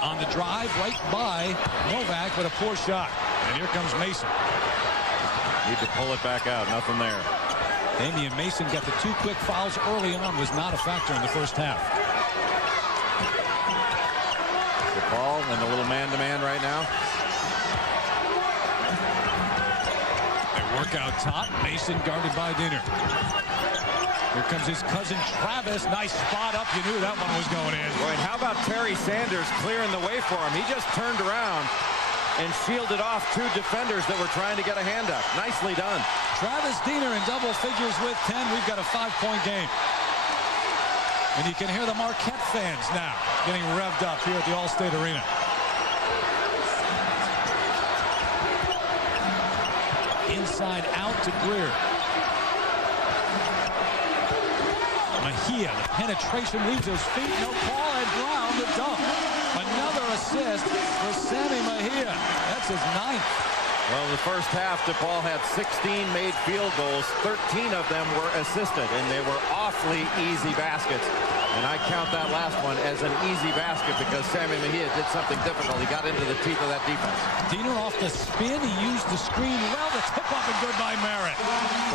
On the drive right by Novak, but a poor shot. And here comes Mason. Need to pull it back out. Nothing there. Damian Mason got the 2 quick fouls early on. Was not a factor in the first half. Depaul and a little man-to-man right now. They work out top. Mason guarded by Diener. Here comes his cousin Travis. Nice spot up. You knew that one was going in. Boy, and how about Terry Sanders clearing the way for him? He just turned around and shielded off 2 defenders that were trying to get a hand up. Nicely done. Travis Diener in double figures with 10. We've got a 5-point game. And you can hear the Marquette fans now getting revved up here at the Allstate Arena. Inside out to Greer. Mejia, the penetration leaves his feet. No call, and Brown the dunk. Another assist for Sammy Mejia. That's his 9th. Well, in the first half, Depaul had 16 made field goals. 13 of them were assisted, and they were awfully easy baskets. And I count that last one as an easy basket because Sammy Mejia did something difficult. He got into the teeth of that defense. Diener off the spin. He used the screen well. The tip up and good by Merritt.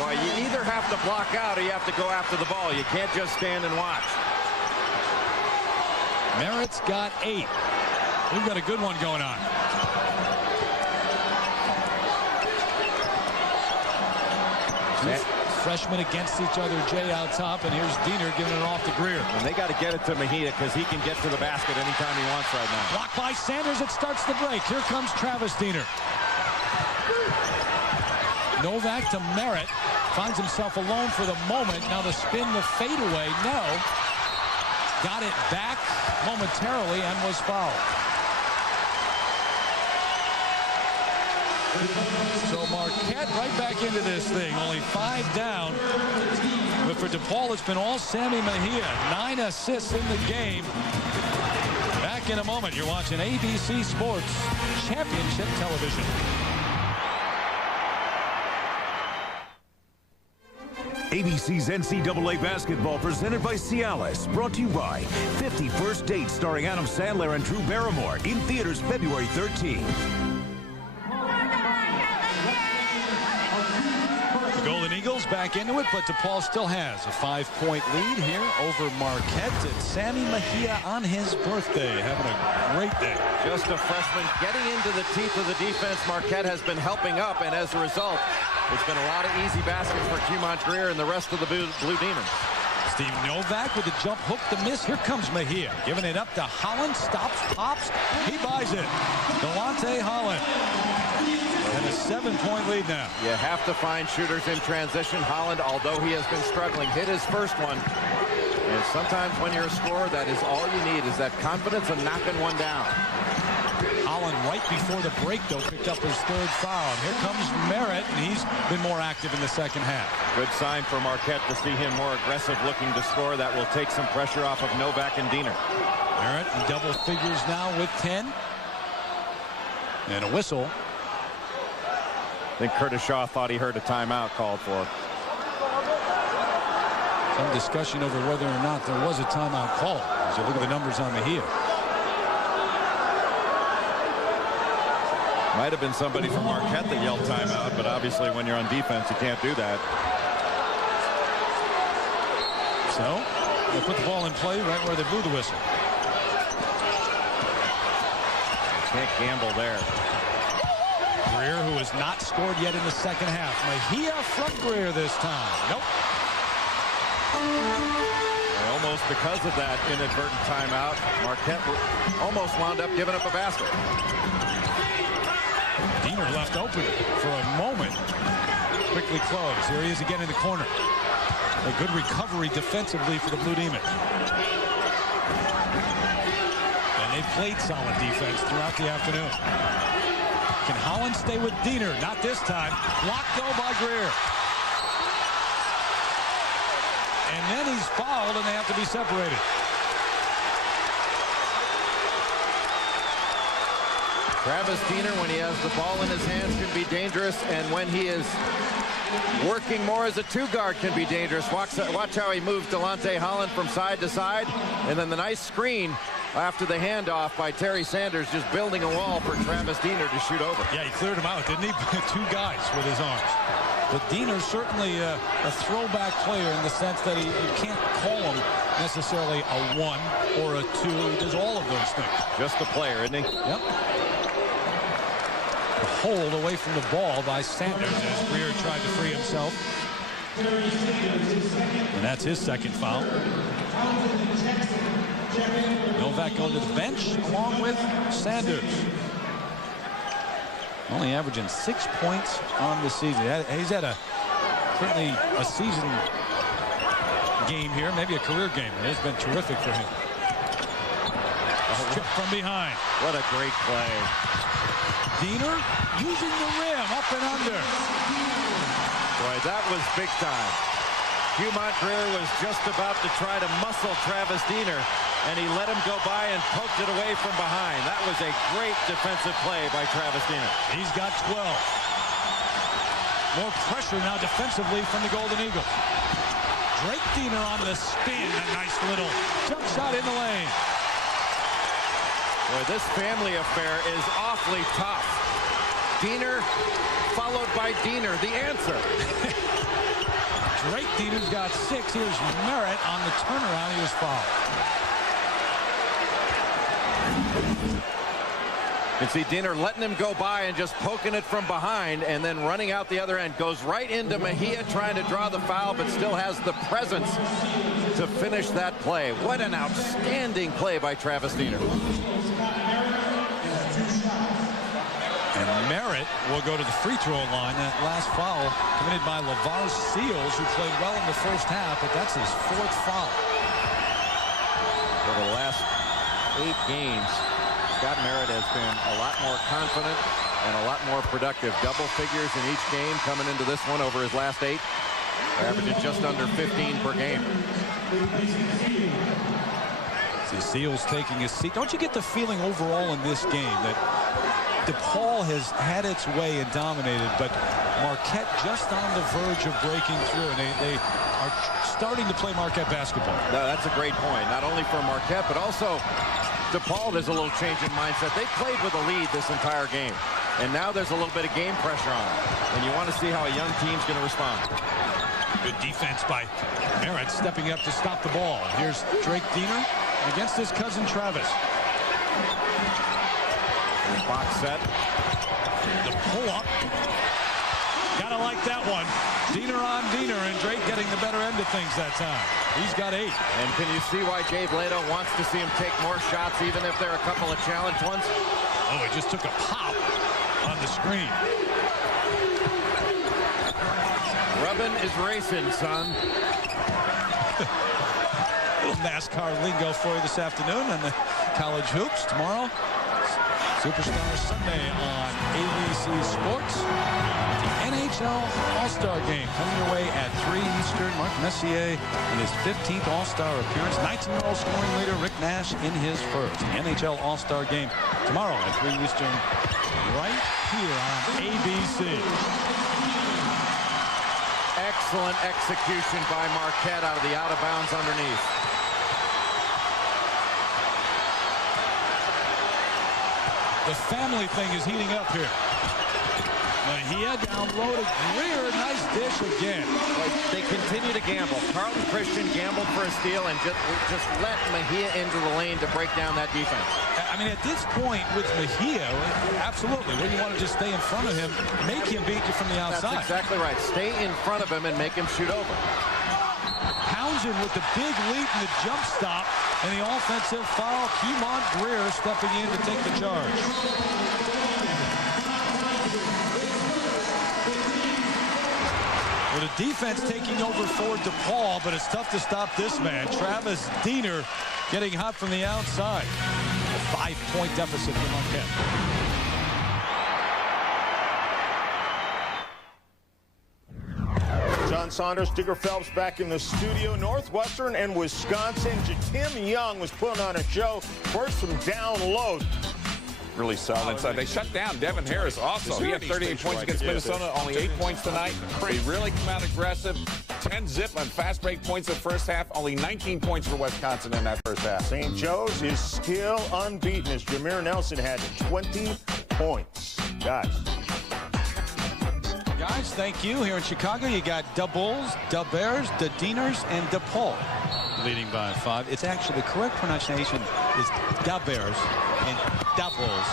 Boy, you either have to block out or you have to go after the ball. You can't just stand and watch. Merritt's got 8. We've got a good one going on. Freshmen against each other. Jay out top, and here's Diener giving it off to Greer. And they got to get it to Mejia because he can get to the basket anytime he wants right now. Blocked by Sanders. It starts the break. Here comes Travis Diener. Novak to Merritt. Finds himself alone for the moment. Now the spin, the fadeaway. No. Got it back momentarily and was fouled. So Marquette right back into this thing. Only 5 down. But for Depaul, it's been all Sammy Mejia. 9 assists in the game. Back in a moment. You're watching ABC Sports Championship Television. ABC's NCAA basketball presented by Cialis. Brought to you by 50 First Dates starring Adam Sandler and Drew Barrymore. In theaters February 13th. The Golden Eagles back into it, but Depaul still has a 5-point lead here over Marquette. And Sammy Mejia on his birthday, having a great day. Just a freshman getting into the teeth of the defense. Marquette has been helping up, and as a result, it's been a lot of easy baskets for Cumont Greer and the rest of the Blue Demons. Steve Novak with the jump hook, the miss. Here comes Mejia, giving it up to Holland. Stops, pops, he buys it. Delonte Holland. And a 7-point lead now. You have to find shooters in transition. Holland, although he has been struggling, hit his first one. And sometimes when you're a scorer, that is all you need, is that confidence of knocking one down. Holland right before the break, though, picked up his 3rd foul. And here comes Merritt, and he's been more active in the second half. Good sign for Marquette to see him more aggressive looking to score. That will take some pressure off of Novak and Diener. Merritt in double figures now with 10. And a whistle. I think Curtis Shaw thought he heard a timeout called for. Some discussion over whether or not there was a timeout call as you look at the numbers on Mejia. Might have been somebody from Marquette that yelled timeout, but obviously when you're on defense, you can't do that. So they put the ball in play right where they blew the whistle. Can't gamble there. Greer, who has not scored yet in the second half. Mejia from Greer this time. Nope. Almost because of that inadvertent timeout, Marquette almost wound up giving up a basket. Diener left open for a moment. Quickly closed. Here he is again in the corner. A good recovery defensively for the Blue Demons. And they played solid defense throughout the afternoon. Can Holland stay with Diener? Not this time. Blocked though by Greer. And then he's fouled and they have to be separated. Travis Diener, when he has the ball in his hands, can be dangerous, and when he is working more as a 2-guard can be dangerous. Watch how he moves Delonte Holland from side to side, and then the nice screen after the handoff by Terry Sanders, just building a wall for Travis Diener to shoot over. Yeah, he cleared him out, didn't he? Two guys with his arms. But Diener's certainly a throwback player in the sense that you can't call him necessarily a 1 or a 2. He does all of those things. Just a player, isn't he? Yep. A hold away from the ball by Sanders as Greer tried to free himself. And that's his second foul. Novak going to the bench along with Sanders. Only averaging 6 points on the season. He's had certainly a season game here, maybe a career game. It's been terrific for him. Chip from behind. What a great play. Diener using the rim up and under. Boy, that was big time. Hugh Montgrier was just about to try to muscle Travis Diener, and he let him go by and poked it away from behind. That was a great defensive play by Travis Diener. He's got 12. More pressure now defensively from the Golden Eagles. Drake Diener on the spin. A nice little jump shot in the lane. Boy, this family affair is awfully tough. Diener followed by Diener, the answer. Drake Diener's got 6. Here's Merritt on the turnaround. He was fouled. You can see Diener letting him go by and just poking it from behind and then running out the other end. Goes right into Mejia trying to draw the foul, but still has the presence to finish that play. What an outstanding play by Travis Diener. And Merritt will go to the free throw line. That last foul committed by LeVar Seals, who played well in the first half, but that's his 4th foul. For the last 8 games, Scott Merritt has been a lot more confident and a lot more productive. Double figures in each game coming into this one over his last 8. Averaging just under 15 per game. See Seals taking his seat. Don't you get the feeling overall in this game that Depaul has had its way and dominated, but Marquette just on the verge of breaking through, and they are starting to play Marquette basketball. No, that's a great point. Not only for Marquette, but also Depaul. There's a little change in mindset. They played with a lead this entire game, and now there's a little bit of game pressure on them, and you want to see how a young team's going to respond. Good defense by Merritt, stepping up to stop the ball. Here's Drake Diener against his cousin Travis. Box set. The pull-up. Gotta like that one. Diener on Diener, and Drake getting the better end of things that time. He's got 8. And can you see why Dave Lato wants to see him take more shots, even if they're a couple of challenge ones? Oh, it just took a pop on the screen. Rubbin is racing, son. Little NASCAR lingo for you this afternoon on the college hoops. Tomorrow, Superstar Sunday on ABC Sports. The NHL All-Star Game coming your way at 3 Eastern. Mark Messier in his 15th All-Star appearance. 19-year-old scoring leader Rick Nash in his first. The NHL All-Star Game tomorrow at 3 Eastern right here on ABC. Excellent execution by Marquette out of the out-of-bounds underneath. The family thing is heating up here. Mejia down low to Greer. Nice dish again. They continue to gamble. Carlton Christian gambled for a steal and just let Mejia into the lane to break down that defense. I mean, at this point with Mejia, absolutely. When you want to just stay in front of him, make him beat you from the outside. That's exactly right. Stay in front of him and make him shoot over. Townsend with the big leap and the jump stop and the offensive foul. Hugh Greer stepping in to take the charge. Well, the defense taking over for Depaul, but it's tough to stop this man. Travis Diener getting hot from the outside. A 5-point deficit for Marquette. John Saunders, Digger Phelps back in the studio. Northwestern and Wisconsin. Tim Young was putting on a show. First from down low. Really solid inside. They shut down Devin Harris also. He had 38 points against Minnesota, only 8 points tonight. They really come out aggressive. 10-zip on fast break points the first half. Only 19 points for Wisconsin in that first half. St. Joe's is still unbeaten as Jameer Nelson had 20 points. Guys, thank you. Here in Chicago, you got Da Bulls, Da Bears, Da Dieners, and Depaul leading by 5. It's actually the correct pronunciation is Da Bears and Da Bulls.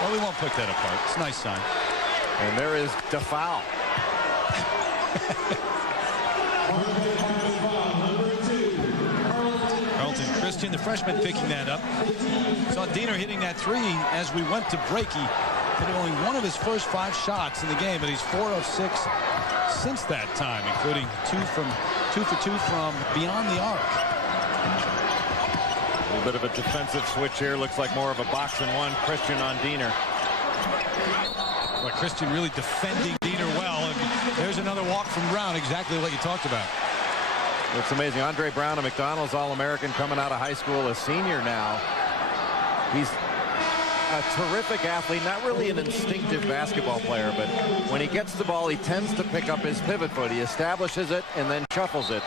Well, we won't pick that apart. It's a nice sign. And there is Depaul. Carlton Christian, the freshman, picking that up. Saw Diener hitting that 3 as we went to break. He hit only one of his first 5 shots in the game, but he's 4 of 6 since that time, including 2 for 2 from beyond the arc. A little bit of a defensive switch here. Looks like more of a box-and-one. Christian on Diener. Well, Christian really defending Diener well. And there's another walk from Brown, exactly what you talked about. It's amazing. Andre Brown, a McDonald's All-American coming out of high school, a senior now. He's a terrific athlete, not really an instinctive basketball player, but when he gets the ball, he tends to pick up his pivot foot. He establishes it and then shuffles it,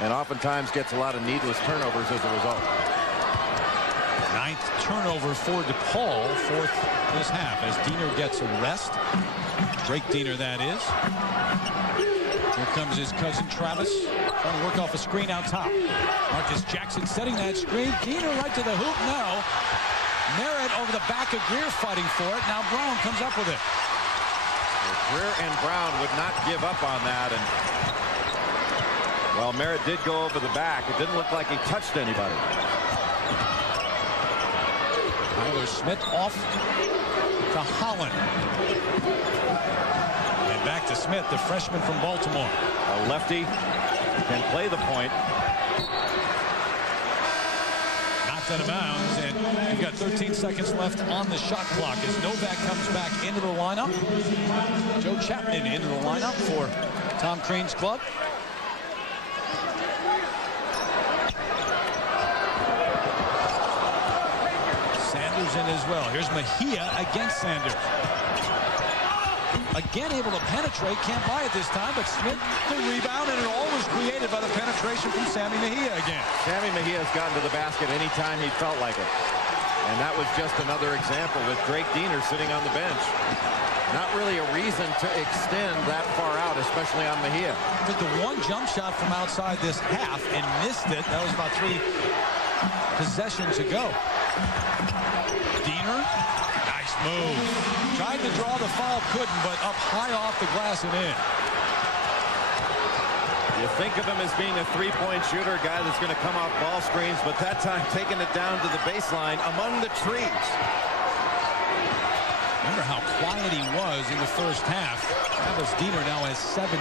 and oftentimes gets a lot of needless turnovers as a result. 9th turnover for Depaul, 4th this half, as Diener gets a rest. Drake Diener, that is. Here comes his cousin Travis, trying to work off a screen out top. Marcus Jackson setting that screen. Diener right to the hoop now. Merritt over the back of Greer fighting for it. Now Brown comes up with it. Greer and Brown would not give up on that. And while Merritt did go over the back, it didn't look like he touched anybody. Tyler Smith off to Holland. And back to Smith, the freshman from Baltimore. A lefty can play the point. Out of bounds, and you've got 13 seconds left on the shot clock as Novak comes back into the lineup. Joe Chapman into the lineup for Tom Crean's club. Sanders in as well. Here's Mejia against Sanders. Again able to penetrate, can't buy it this time, but Smith the rebound, and it all was created by the penetration from Sammy Mejia again. Sammy Mejia has gotten to the basket anytime he felt like it. And that was just another example with Drake Diener sitting on the bench. Not really a reason to extend that far out, especially on Mejia. Took the one jump shot from outside this half and missed it. That was about 3 possessions ago. Diener. Move. Tried to draw the foul, couldn't, but up high off the glass and in. You think of him as being a three-point shooter, a guy that's going to come off ball screens, but that time taking it down to the baseline among the trees. Remember how quiet he was in the first half. Travis Diener now has 17.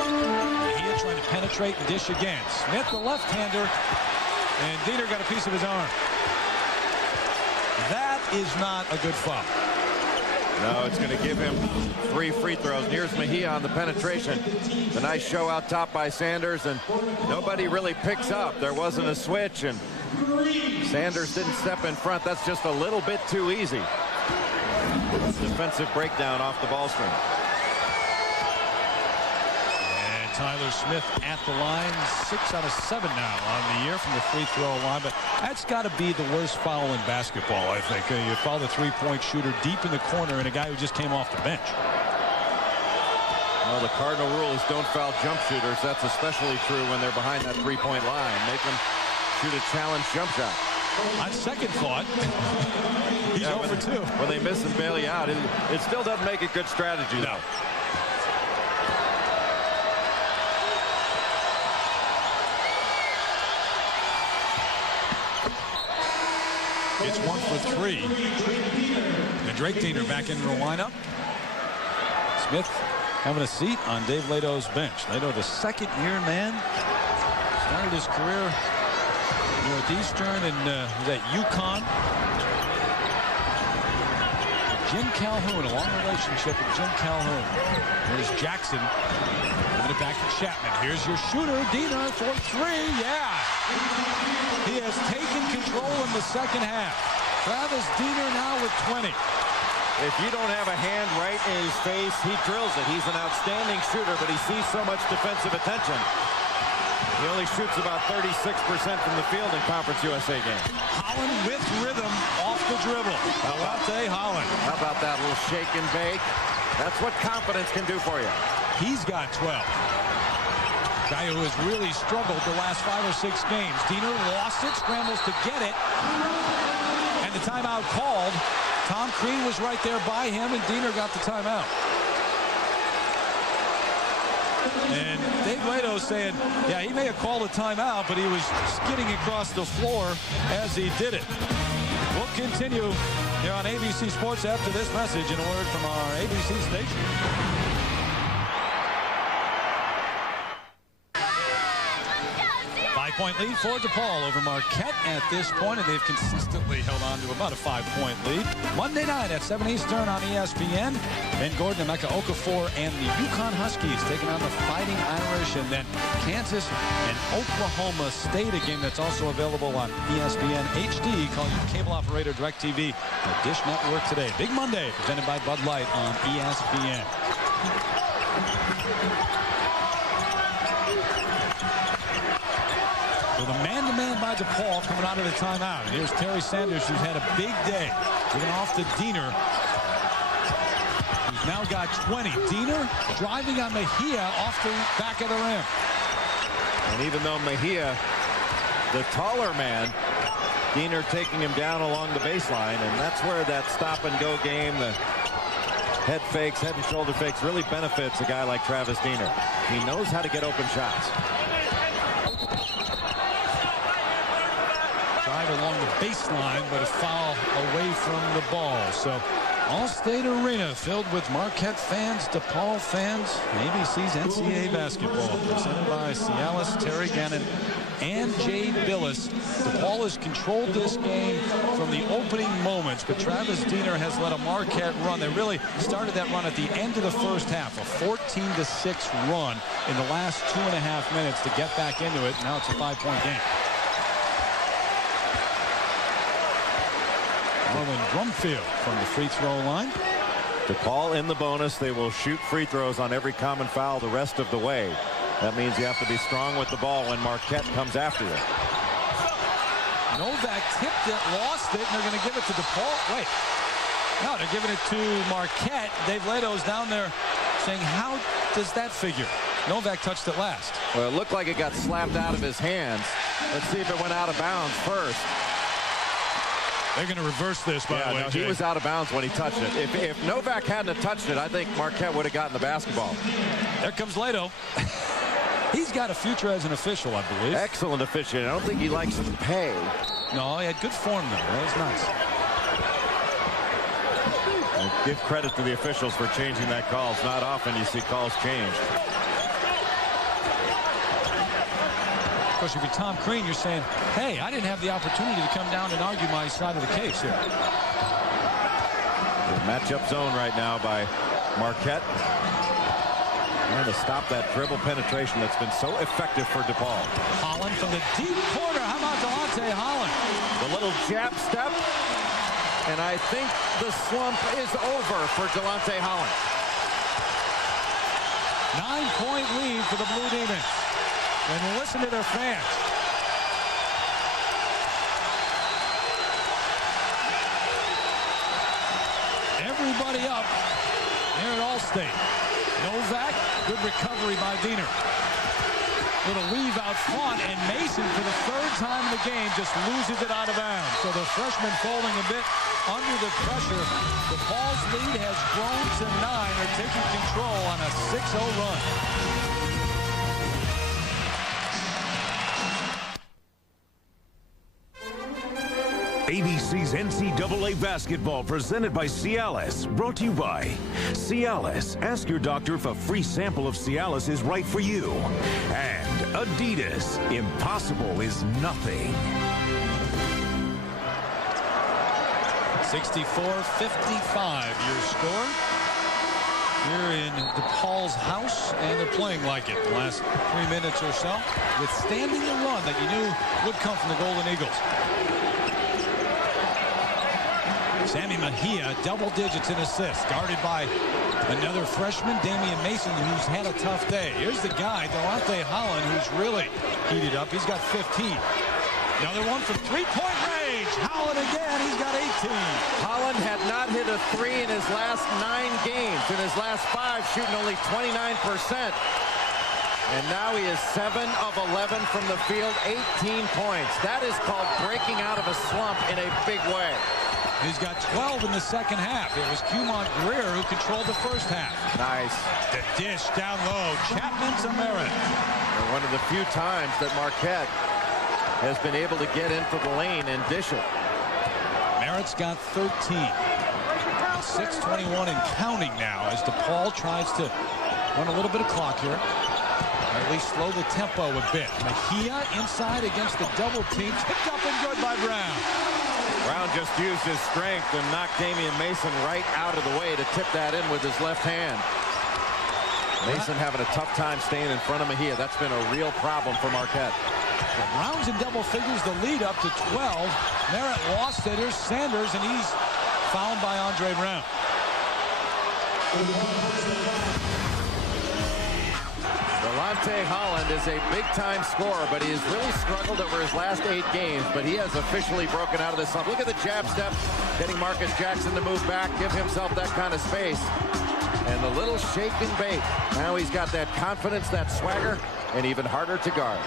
Mejia trying to penetrate and dish again. Smith, the left-hander, and Diener got a piece of his arm. That is not a good foul. No, it's going to give him 3 free throws. And here's Mejia on the penetration. The nice show out top by Sanders, and nobody really picks up. There wasn't a switch, and Sanders didn't step in front. That's just a little bit too easy. Defensive breakdown off the ball screen. Tyler Smith at the line, 6 out of 7 now on the year from the free throw line, but that's got to be the worst foul in basketball, I think. You foul the three-point shooter deep in the corner and a guy who just came off the bench. Well, the cardinal rule is don't foul jump shooters. That's especially true when they're behind that three-point line. Make them shoot a challenge jump shot. On second thought, he's 0 for 2. When they miss and bail you out, it still doesn't make a good strategy, though. It's 1 for 3. And Drake Diener back into the lineup. Smith having a seat on Dave Lato's bench. Lato, the second-year man, started his career Northeastern and was at UConn. Jim Calhoun, a long relationship with Jim Calhoun. There's Jackson. Giving it back to Chapman. Here's your shooter, Diener, for 3. Yeah. He has taken control in the second half. Travis Diener now with 20. If you don't have a hand right in his face, he drills it. He's an outstanding shooter, but he sees so much defensive attention. He only shoots about 36% from the field in Conference USA games. Holland with rhythm off the dribble. Delonte Holland. How about that little shake and bake? That's what confidence can do for you. He's got 12. Guy who has really struggled the last 5 or 6 games. Diener lost it, scrambles to get it. And the timeout called. Tom Crean was right there by him, and Diener got the timeout. And Dave Lato saying, yeah, he may have called a timeout, but he was skidding across the floor as he did it. We'll continue here on ABC Sports after this message and a word from our ABC station. Five-point lead for Depaul over Marquette at this point, and they've consistently held on to about a 5-point lead. Monday night at 7 Eastern on ESPN. Ben Gordon, Emeka Okafor, and the Yukon Huskies taking on the Fighting Irish, and then Kansas and Oklahoma State, a game that's also available on ESPN HD. Call your cable operator DirecTV or Dish Network today. Big Monday presented by Bud Light on ESPN. With a man-to-man by Depaul coming out of the timeout. And here's Terry Sanders, who's had a big day. Giving off to Diener. He's now got 20. Diener driving on Mejia off the back of the rim. And even though Mejia, the taller man, Diener taking him down along the baseline. And that's where that stop-and-go game, the head fakes, head and shoulder fakes, really benefits a guy like Travis Diener. He knows how to get open shots. Along the baseline, but a foul away from the ball. So All-State Arena filled with Marquette fans, Depaul fans, ABC's NCAA basketball presented by Cialis, Terry Gannon, and Jade Billis. Depaul has controlled this game from the opening moments, but Travis Diener has led a Marquette run. They really started that run at the end of the first half, a 14-6 run in the last 2.5 minutes to get back into it. Now it's a 5-point game. Marlon Drumfield from the free throw line. Depaul in the bonus. They will shoot free throws on every common foul the rest of the way. That means you have to be strong with the ball when Marquette comes after you. Novak tipped it, lost it, and they're going to give it to Depaul. Wait. No, they're giving it to Marquette. Dave Lato's down there saying, how does that figure? Novak touched it last. Well, it looked like it got slapped out of his hands. Let's see if it went out of bounds first. They're going to reverse this, by the way. No, he was out of bounds when he touched it. If Novak hadn't touched it, I think Marquette would have gotten the basketball. There comes Lato. He's got a future as an official, I believe. Excellent officiating. I don't think he likes to pay. No, he had good form, though. That was nice. And give credit to the officials for changing that call. It's not often you see calls changed. Of course, if you're Tom Crean, you're saying, hey, I didn't have the opportunity to come down and argue my side of the case here. The matchup zone right now by Marquette. Trying to stop that dribble penetration that's been so effective for Depaul. Holland from the deep corner. How about Delonte Holland? The little jab step. And I think the slump is over for Delonte Holland. 9-point lead for the Blue Demons. And listen to their fans. Everybody up here at All-State. Novak, good recovery by Diener. Little weave out front, and Mason, for the third time in the game, just loses it out of bounds. So the freshman folding a bit under the pressure. Depaul's lead has grown to 9. They're taking control on a 6-0 run. ABC's NCAA basketball presented by Cialis. Brought to you by Cialis. Ask your doctor if a free sample of Cialis is right for you. And Adidas. Impossible is nothing. 64-55 your score here in DePaul's house, and they're playing like it the last 3 minutes or so, withstanding the run that you knew would come from the Golden Eagles. Sammy Mejia, double digits in assists, guarded by another freshman, Damian Mason, who's had a tough day. Here's the guy, Delonte Holland, who's really heated up. He's got 15. Another one from three-point range. Holland again, he's got 18. Holland had not hit a three in his last 9 games. In his last 5, shooting only 29%. And now he is 7 of 11 from the field, 18 points. That is called breaking out of a slump in a big way. He's got 12 in the second half. It was Cumont Greer who controlled the first half. Nice. The dish down low. Chapman to Merritt. And one of the few times that Marquette has been able to get into the lane and dish it. Merritt's got 13. 6:21 and counting now as Depaul tries to run a little bit of clock here. Or at least slow the tempo a bit. Mejia inside against the double team. Tipped up and good by Brown. Brown just used his strength and knocked Damian Mason right out of the way to tip that in with his left hand. Mason having a tough time staying in front of Mejia. That's been a real problem for Marquette. The Browns in double figures, the lead up to 12. Merritt lost it. Here's Sanders, and he's fouled by Andre Brown. Delonte Holland is a big-time scorer, but he has really struggled over his last 8 games, but he has officially broken out of this slump. Look at the jab step, getting Marcus Jackson to move back, give himself that kind of space. And the little shake and bake. Now he's got that confidence, that swagger, and even harder to guard.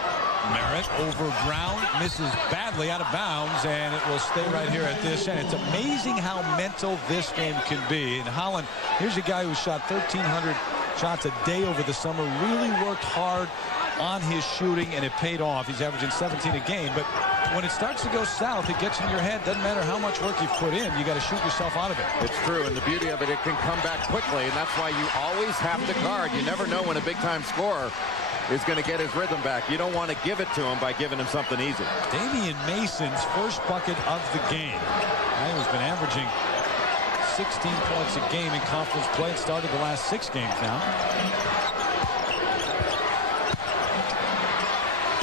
Merritt over Brown, misses badly out of bounds, and it will stay right here at this end. It's amazing how mental this game can be. And Holland, here's a guy who shot 1,300 shots a day over the summer, really worked hard on his shooting, and it paid off. He's averaging 17 a game, but when it starts to go south, it gets in your head. Doesn't matter how much work you've put in, you got to shoot yourself out of it. It's true, and the beauty of it, it can come back quickly, and that's why you always have to guard. You never know when a big-time scorer is going to get his rhythm back. You don't want to give it to him by giving him something easy. Damian Mason's first bucket of the game. He's been averaging 16 points a game in conference play and started the last 6 games now.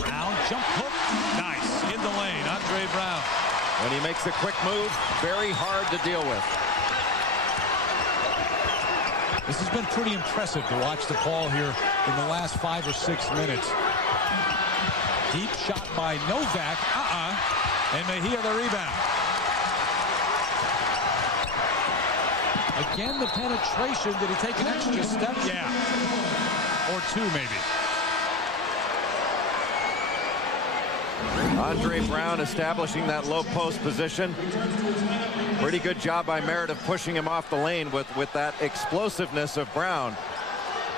Brown, jump hook, nice, in the lane, Andre Brown. When he makes a quick move, very hard to deal with. This has been pretty impressive to watch Depaul here in the last 5 or 6 minutes. Deep shot by Novak, and Mejia the rebound. Again, the penetration. Did he take an extra step? Yeah. Or 2, maybe. Andre Brown establishing that low post position. Pretty good job by Merritt of pushing him off the lane with that explosiveness of Brown.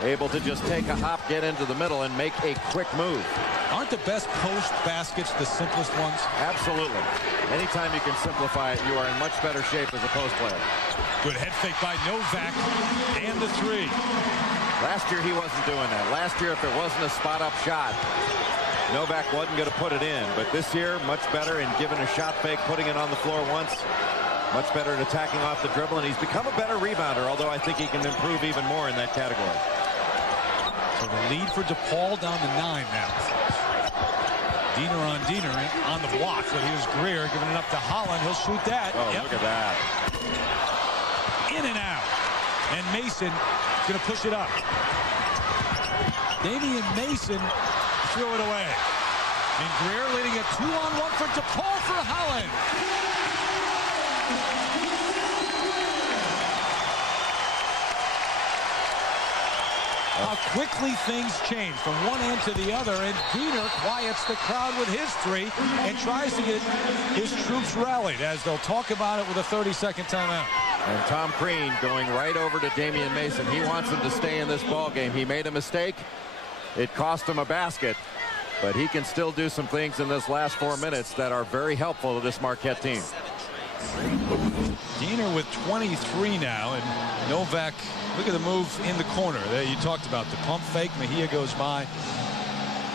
Able to just take a hop, get into the middle, and make a quick move. Aren't the best post baskets the simplest ones? Absolutely. Anytime you can simplify it, you are in much better shape as a post player. Good head fake by Novak, and the 3. Last year, he wasn't doing that. Last year, if there wasn't a spot-up shot, Novak wasn't going to put it in. But this year, much better in giving a shot fake, putting it on the floor once. Much better at attacking off the dribble, and he's become a better rebounder, although I think he can improve even more in that category. So the lead for Depaul down to 9 now. Diener on Diener on the block, but here's Greer giving it up to Holland. He'll shoot that. Oh, look at that. In and out. And Mason going to push it up. Damian Mason threw it away. And Greer leading a 2-on-1 for Depaul for Holland. How quickly things change from one end to the other, and Diener quiets the crowd with his 3 and tries to get his troops rallied, as they'll talk about it with a 30-second timeout. And Tom Crean going right over to Damian Mason. He wants him to stay in this ball game. He made a mistake. It cost him a basket, but he can still do some things in this last 4 minutes that are very helpful to this Marquette team. Diener with 23 now, and Novak, look at the move in the corner. There, you talked about the pump fake. Mejia goes by,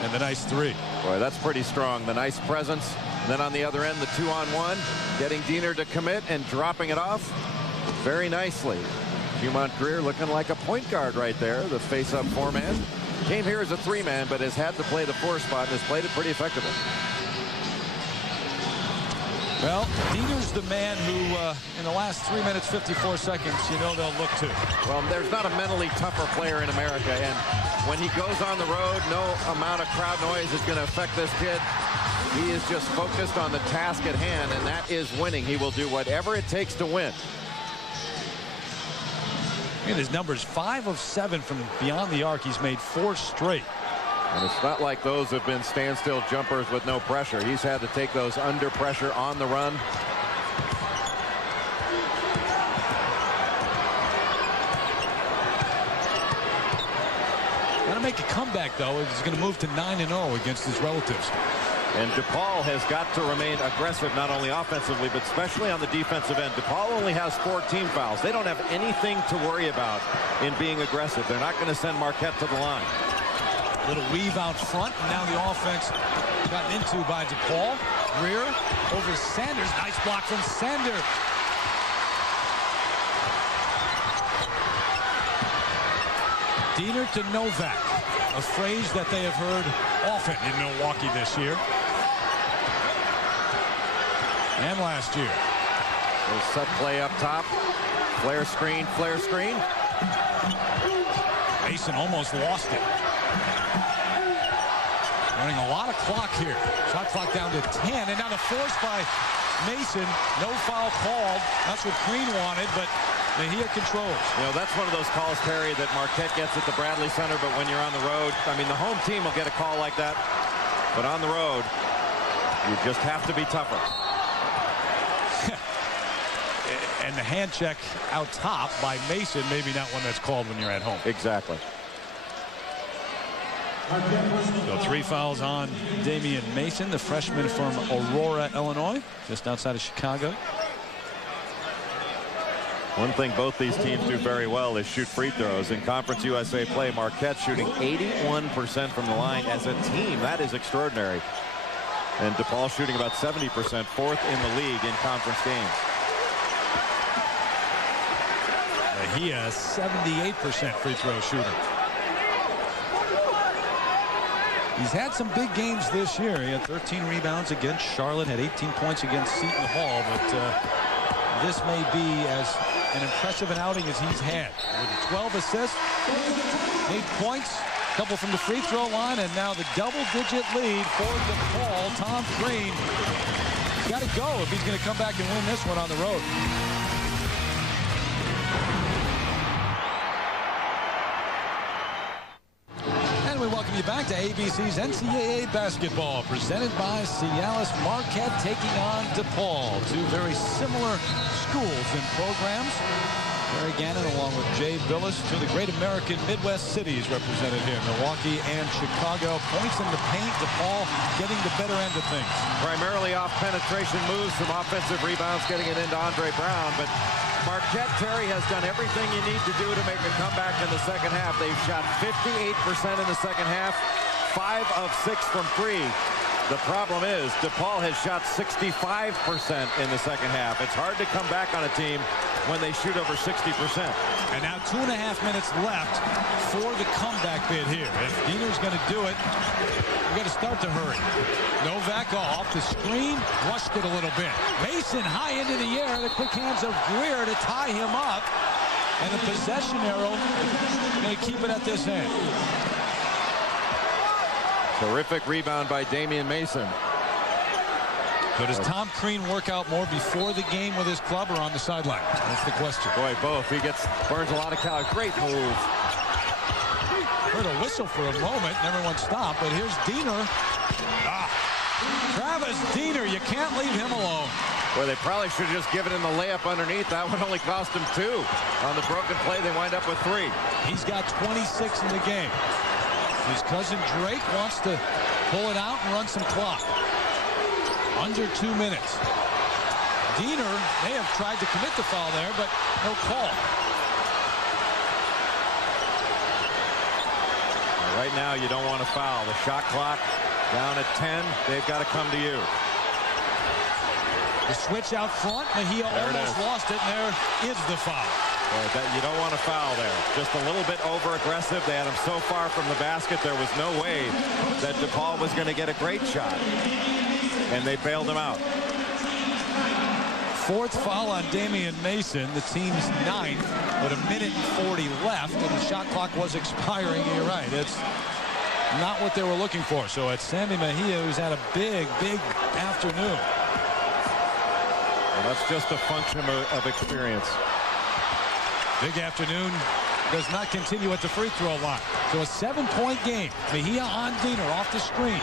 and the nice 3. Boy, that's pretty strong. The nice presence. And then on the other end, the 2-on-1, getting Diener to commit and dropping it off very nicely. Cumont Greer looking like a point guard right there, the face-up 4-man. Came here as a 3-man, but has had to play the 4 spot and has played it pretty effectively. Well, Diener's the man who, in the last 3 minutes, 54 seconds, they'll look to. Well, there's not a mentally tougher player in America, and when he goes on the road, no amount of crowd noise is going to affect this kid. He is just focused on the task at hand, and that is winning. He will do whatever it takes to win. And his numbers, 5 of 7 from beyond the arc. He's made 4 straight. And it's not like those have been standstill jumpers with no pressure. He's had to take those under pressure on the run. Got to make a comeback, though. He's going to move to 9-0 against his relatives. And Depaul has got to remain aggressive, not only offensively, but especially on the defensive end. Depaul only has 4 team fouls. They don't have anything to worry about in being aggressive. They're not going to send Marquette to the line. Little weave out front, and now the offense gotten into by Depaul. Greer over Sanders. Nice block from Sander. Diener to Novak, a phrase that they have heard often in Milwaukee this year and last year. There's set play up top. Flare screen, flare screen. Mason almost lost it. Running a lot of clock here. Shot clock down to 10, and now the force by Mason. No foul called. That's what Green wanted, but Mejia controls. That's one of those calls, Terry, that Marquette gets at the Bradley Center, but when you're on the road, I mean, the home team will get a call like that, but on the road, you just have to be tougher. And the hand check out top by Mason, maybe not one that's called when you're at home. Exactly. So 3 fouls on Damian Mason, the freshman from Aurora, Illinois, just outside of Chicago. One thing both these teams do very well is shoot free throws. In Conference USA play, Marquette shooting 81% from the line as a team. That is extraordinary. And Depaul shooting about 70%, 4th in the league in conference games. He is 78% free throw shooter. He's had some big games this year. He had 13 rebounds against Charlotte, had 18 points against Seton Hall, but this may be as an impressive an outing as he's had. With 12 assists, 8 points, a couple from the free throw line, and now the double-digit lead for Depaul. Tom Green got to go if he's going to come back and win this one on the road. Welcome you back to ABC's NCAA basketball, presented by Cialis. Marquette taking on Depaul, 2 very similar schools and programs. Barry Gannon along with Jay Billis, 2 of the great American Midwest cities represented here, Milwaukee and Chicago. Points in the paint, Depaul getting the better end of things. Primarily off penetration moves, some offensive rebounds, getting it into Andre Brown, but Marquette, Terry, has done everything you need to do to make a comeback in the second half. They've shot 58% in the second half, 5 of 6 from 3. The problem is Depaul has shot 65% in the second half. It's hard to come back on a team when they shoot over 60%. And now 2.5 minutes left for the comeback bid here. If Diener's going to do it, we got to start to hurry. Novak off the screen, rushed it a little bit. Mason high into the air. The quick hands of Greer to tie him up. And the possession arrow going to keep it at this end. Terrific rebound by Damian Mason. So does Tom Crean work out more before the game with his club or on the sideline? That's the question. Boy, both. He burns a lot of calories. Great move. Heard a whistle for a moment, and everyone stopped, but here's Diener. Travis Diener, you can't leave him alone. Well, they probably should have just given him the layup underneath. That would only cost him 2. On the broken play, they wind up with 3. He's got 26 in the game. His cousin Drake wants to pull it out and run some clock. Under 2 minutes. Diener may have tried to commit the foul there, but no call. Right now, you don't want to foul. The shot clock down at 10. They've got to come to you. The switch out front. Mejia almost lost it, and there is the foul. You don't want to foul there. Just a little bit over-aggressive. They had him so far from the basket, there was no way that Depaul was going to get a great shot. And they bailed him out. Fourth foul on Damian Mason, the team's 9th, with 1:40 left, and the shot clock was expiring. You're right. It's not what they were looking for. So it's Sammy Mejia, who's had a big afternoon. Well, that's just a function of experience. Big afternoon does not continue at the free throw line. So a 7-point game. Mejia on Diener off the screen.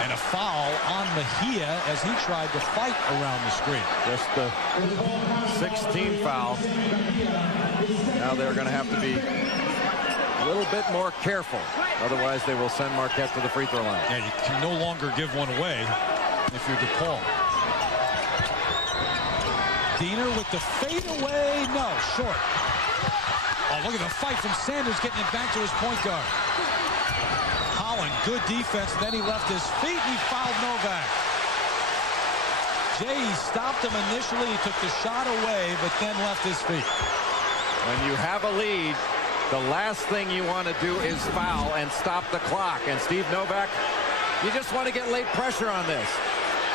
And a foul on Mejia as he tried to fight around the screen. Just the 16th foul. Now they're going to have to be a little bit more careful. Otherwise, they will send Marquette to the free throw line. Yeah, you can no longer give one away if you're Depaul. Diener with the fadeaway. No, short. Oh, look at the fight from Sanders getting it back to his point guard. Holland, good defense. Then he left his feet and he fouled Novak. Jay stopped him initially. He took the shot away, but then left his feet. When you have a lead, the last thing you want to do is foul and stop the clock. And Steve Novak, you just want to get late pressure on this.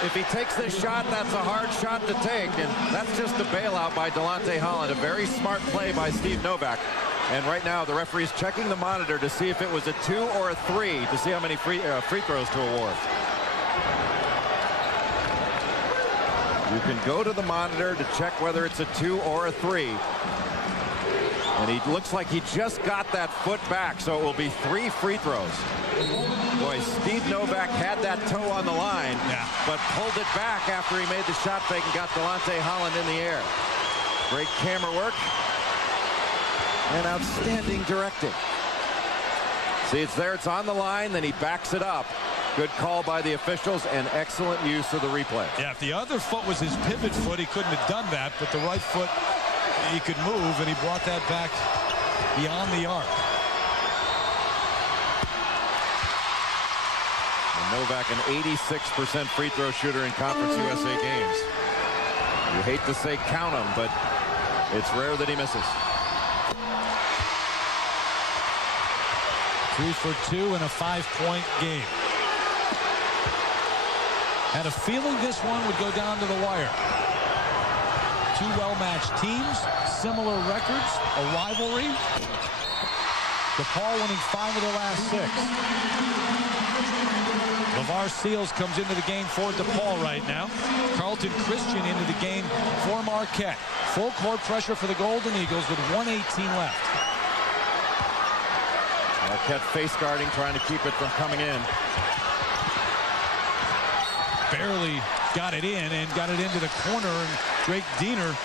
If he takes this shot, that's a hard shot to take. And that's just a bailout by Delonte Holland. A very smart play by Steve Novak. And right now, the referee's checking the monitor to see if it was a 2 or a 3 to see how many free throws to award. You can go to the monitor to check whether it's a 2 or a 3. And he looks like he just got that foot back, so it will be 3 free throws. Boy, Steve Novak had that toe on the line, but pulled it back after he made the shot fake and got Delonte Holland in the air. Great camera work and outstanding directing. See, it's there, it's on the line, then he backs it up. Good call by the officials and excellent use of the replay. Yeah, if the other foot was his pivot foot, he couldn't have done that, but the right foot, he could move, and he brought that back beyond the arc. And Novak, an 86% free throw shooter in Conference USA games. You hate to say count him, but it's rare that he misses. 2 for 2 in a 5-point game. Had a feeling this one would go down to the wire. Two well-matched teams, similar records, a rivalry. Depaul winning 5 of their last 6. LeVar Seals comes into the game for Depaul right now. Carlton Christian into the game for Marquette. Full court pressure for the Golden Eagles with 1:18 left. Marquette face guarding, trying to keep it from coming in. Barely got it in and got it into the corner, and Drake Diener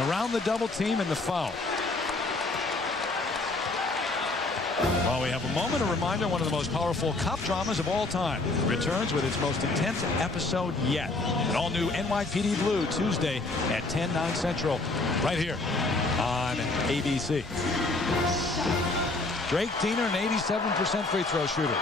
around the double team and the foul. Well, we have a moment, a reminder, one of the most powerful cop dramas of all time returns with its most intense episode yet. An all-new NYPD Blue Tuesday at 10/9 Central, right here on ABC. Drake Diener, an 87% free throw shooter.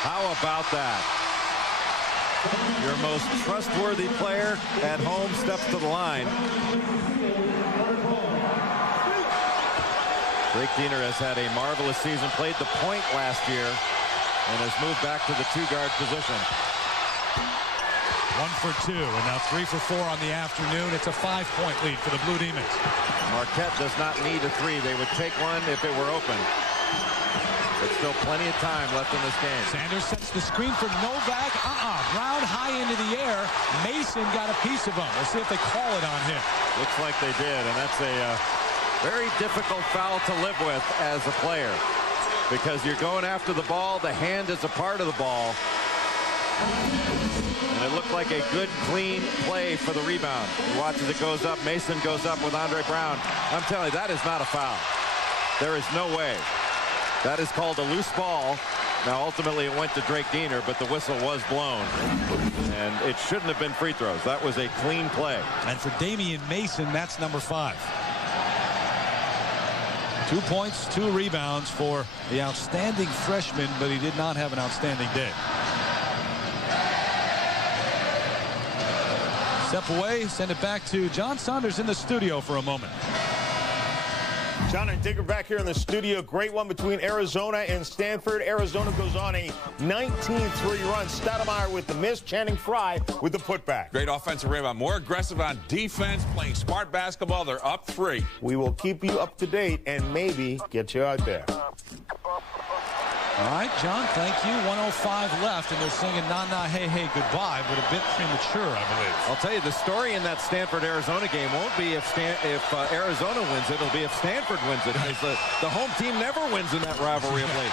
How about that? Your most trustworthy player at home steps to the line. Drake Diener has had a marvelous season, played the point last year, and has moved back to the 2-guard position. 1 for 2, and now 3 for 4 on the afternoon. It's a 5-point lead for the Blue Demons. Marquette does not need a 3. They would take one if it were open. But still plenty of time left in this game. Sanders sets the screen for Novak. Brown high into the air. Mason got a piece of him. We'll see if they call it on him. Looks like they did, and that's a very difficult foul to live with as a player, because you're going after the ball. The hand is a part of the ball. And it looked like a good, clean play for the rebound. You watch as it goes up. Mason goes up with Andre Brown. I'm telling you, that is not a foul. There is no way. That is called a loose ball. Now, ultimately, it went to Drake Diener, but the whistle was blown. And it shouldn't have been free throws. That was a clean play. And for Damian Mason, that's number 5. 2 points, 2 rebounds for the outstanding freshman, but he did not have an outstanding day. Step away, send it back to John Saunders in the studio for a moment. John and Digger back here in the studio. Great one between Arizona and Stanford. Arizona goes on a 19-3 run. Stoudemire with the miss. Channing Frye with the putback. Great offensive rebound. More aggressive on defense, playing smart basketball. They're up 3. We will keep you up to date and maybe get you out there. All right, John, thank you. 1:05 left, and they're singing "Na Na Hey Hey Goodbye," but a bit premature, I believe. I'll tell you, the story in that Stanford-Arizona game won't be if Arizona wins it. It'll be if Stanford wins it. Because the home team never wins in that rivalry of late.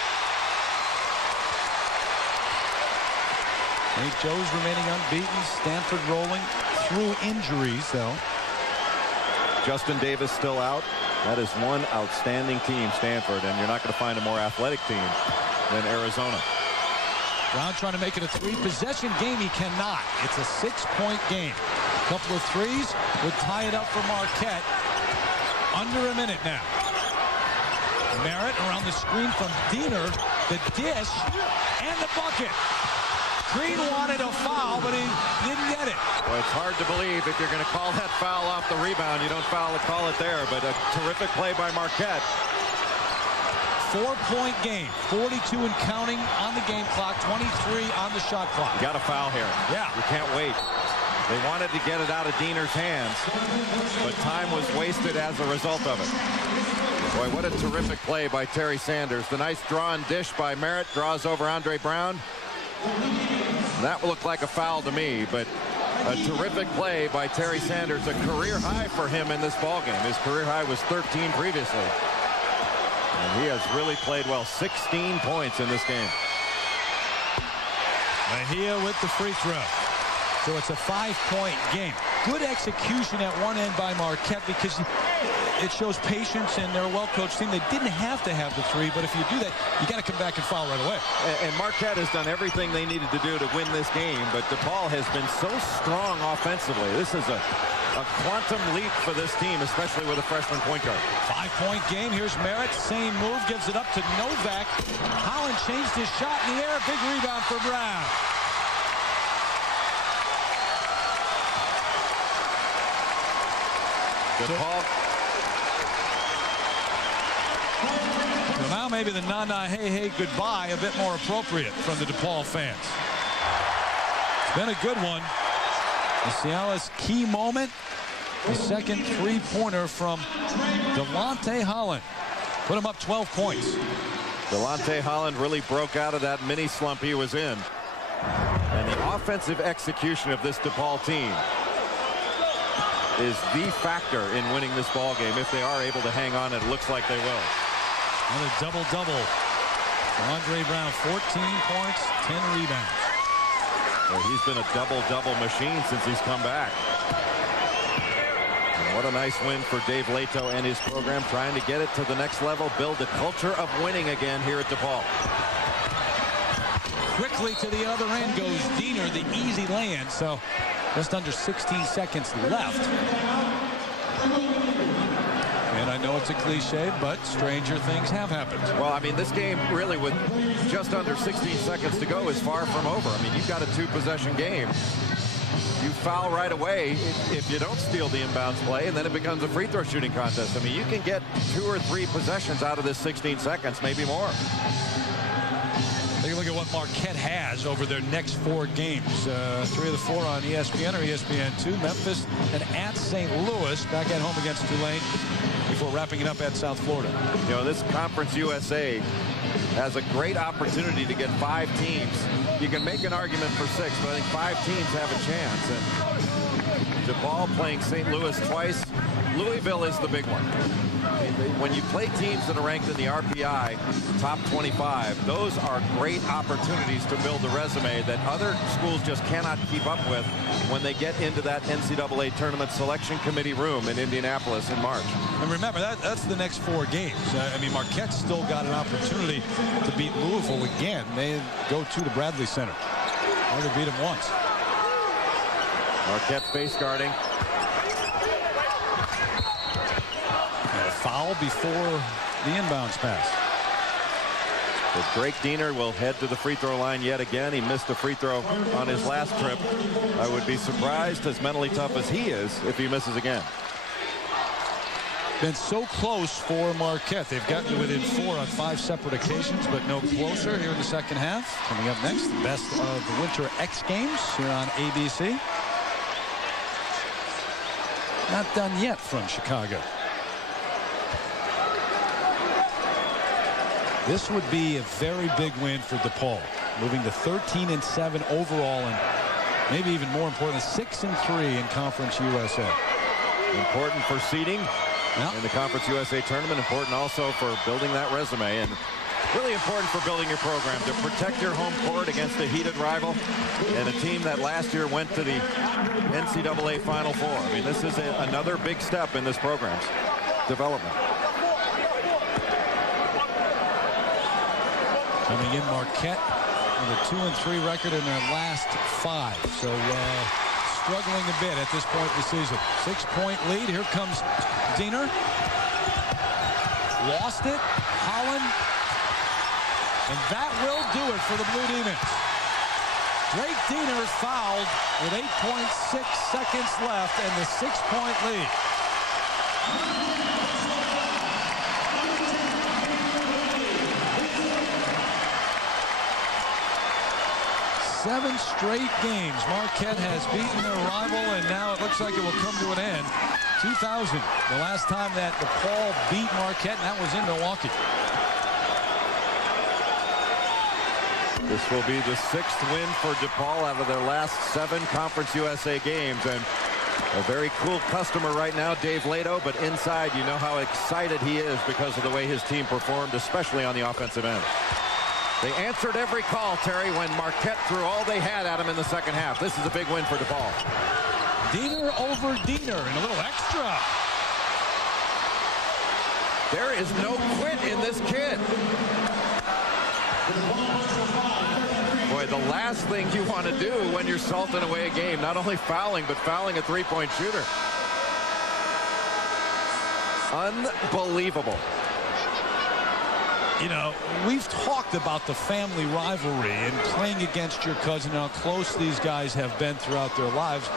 St. Joe's remaining unbeaten. Stanford rolling through injuries, though. Justin Davis still out. That is one outstanding team, Stanford, and you're not going to find a more athletic team than Arizona. Brown trying to make it a 3-possession game. He cannot. It's a 6-point game. A couple of threes would tie it up for Marquette. Under a minute now. Merritt around the screen from Diener. The dish and the bucket. Green wanted a foul, but he didn't get it. Well, it's hard to believe if you're going to call that foul off the rebound. You don't call it there, but a terrific play by Marquette. 4-point game, 42 and counting on the game clock, 23 on the shot clock. You got a foul here. Yeah. You can't wait. They wanted to get it out of Diener's hands, but time was wasted as a result of it. Boy, what a terrific play by Terry Sanders. The nice draw and dish by Merritt, draws over Andre Brown. That looked like a foul to me, but a terrific play by Terry Sanders, a career high for him in this ballgame. His career high was 13 previously. And he has really played well. 16 points in this game. Mejia with the free throw. So it's a 5-point game. Good execution at one end by Marquette because it shows patience, and they're a well-coached team. They didn't have to have the 3, but if you do that, you got to come back and foul right away. And Marquette has done everything they needed to do to win this game, but Depaul has been so strong offensively. This is a quantum leap for this team, especially with a freshman point guard. 5-point game. Here's Merritt. Same move. Gives it up to Novak. Holland changed his shot in the air. Big rebound for Brown. Depaul. So now maybe the "Na-na, hey, hey, goodbye" a bit more appropriate from the Depaul fans. It's been a good one. The Cialis key moment. The second 3-pointer from Delonte Holland. Put him up 12 points. Delonte Holland really broke out of that mini slump he was in. And the offensive execution of this Depaul team is the factor in winning this ball game. If they are able to hang on, it looks like they will. Another double-double. Andre Brown, 14 points, 10 rebounds. Well, he's been a double-double machine since he's come back. And what a nice win for Dave Leto and his program, trying to get it to the next level, build a culture of winning again here at Depaul. Quickly to the other end goes Diener, the easy lay-in. So just under 16 seconds left. And I know it's a cliche, but stranger things have happened. Well, I mean, this game really with just under 16 seconds to go is far from over. I mean, you've got a 2-possession game. You foul right away if you don't steal the inbounds play, and then it becomes a free throw shooting contest. I mean, you can get 2 or 3 possessions out of this 16 seconds, maybe more. Take a look at what Marquette has over their next 4 games. 3 of the 4 on ESPN or ESPN2. Memphis and at St. Louis, back at home against Tulane before wrapping it up at South Florida. You know, this Conference USA has a great opportunity to get 5 teams. You can make an argument for 6, but I think 5 teams have a chance. And Depaul playing St. Louis twice. Louisville is the big one. When you play teams that are ranked in the RPI top 25, those are great opportunities to build a resume that other schools just cannot keep up with when they get into that NCAA tournament selection committee room in Indianapolis in March. And remember, that's the next 4 games. I mean, Marquette's still got an opportunity to beat Louisville again. They go to the Bradley Center. Only beat them once. Marquette face guarding. Foul before the inbounds pass. But Drake Diener will head to the free throw line yet again. He missed a free throw on his last trip. I would be surprised, as mentally tough as he is, if he misses again. Been so close for Marquette. They've gotten to within 4 on 5 separate occasions, but no closer here in the second half. Coming up next, the best of the Winter X Games here on ABC. Not done yet from Chicago. This would be a very big win for Depaul, moving to 13-7 overall, and maybe even more important, 6-3 in Conference USA. Important for seeding in the Conference USA tournament. Important also for building that resume, and really important for building your program to protect your home court against a heated rival and a team that last year went to the NCAA Final Four. I mean, this is another big step in this program's development. Coming in, Marquette with a 2-3 record in their last 5. So struggling a bit at this point in the season. 6-point lead. Here comes Diener. Lost it. Holland. And that will do it for the Blue Demons. Drake Diener fouled with 8.6 seconds left and the 6-point lead. 7 straight games Marquette has beaten their rival, and now it looks like it will come to an end. 2000, the last time that Depaul beat Marquette, and that was in Milwaukee. This will be the 6th win for Depaul out of their last 7 Conference USA games, and a very cool customer right now, Dave Lato, but inside you know how excited he is because of the way his team performed, especially on the offensive end. They answered every call, Terry, when Marquette threw all they had at him in the second half. This is a big win for Depaul. Diener over Diener, and a little extra. There is no quit in this kid. Boy, the last thing you want to do when you're salting away a game, not only fouling, but fouling a three-point shooter. Unbelievable. You know, we've talked about the family rivalry and playing against your cousin, how close these guys have been throughout their lives.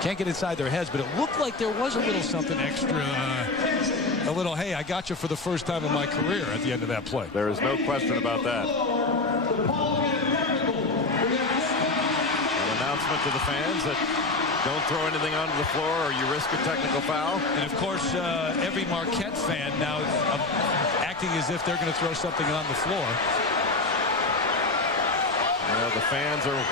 Can't get inside their heads, but it looked like there was a little something extra, a little, hey, I got you for the first time in my career at the end of that play. There is no question about that. An announcement to the fans that don't throw anything onto the floor or you risk a technical foul. And, of course, every Marquette fan now acting as if they're going to throw something on the floor. You know, the fans are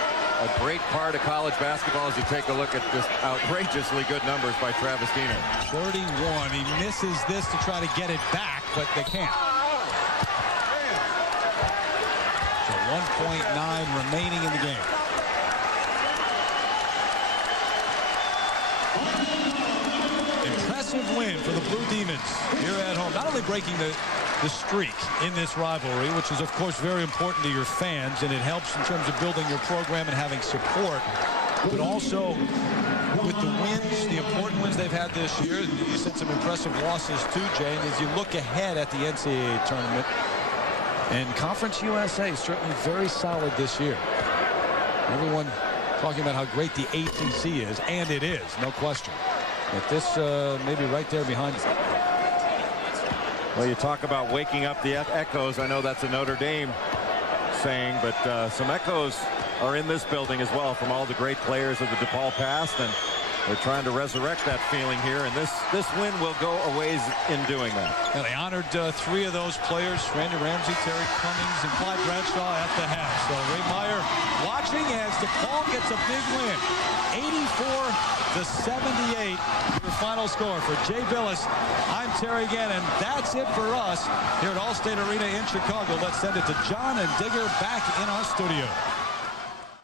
a great part of college basketball as you take a look at this outrageously good numbers by Travis Diener. 31. He misses this to try to get it back, but they can't. So 1.9 remaining in the game. Impressive win for the Blue Demons here at home. Not only breaking the streak in this rivalry, which is, of course, very important to your fans, and it helps in terms of building your program and having support, but also with the wins, the important wins they've had this year. You said some impressive losses too, Jay, and as you look ahead at the NCAA tournament, and Conference USA is certainly very solid this year. Everyone talking about how great the ACC is, and it is, no question. But this may be right there behind us. Well, you talk about waking up the echoes. I know that's a Notre Dame saying, but some echoes are in this building as well from all the great players of the Depaul past, and they're trying to resurrect that feeling here, and this win will go a ways in doing that. Yeah, they honored 3 of those players, Randy Ramsey, Terry Cummings, and Clyde Bradshaw at the half. So Ray Meyer watching as Depaul gets a big win. 84-78, your final score. For Jay Billis, I'm Terry Gannon. That's it for us here at Allstate Arena in Chicago. Let's send it to John and Digger back in our studio.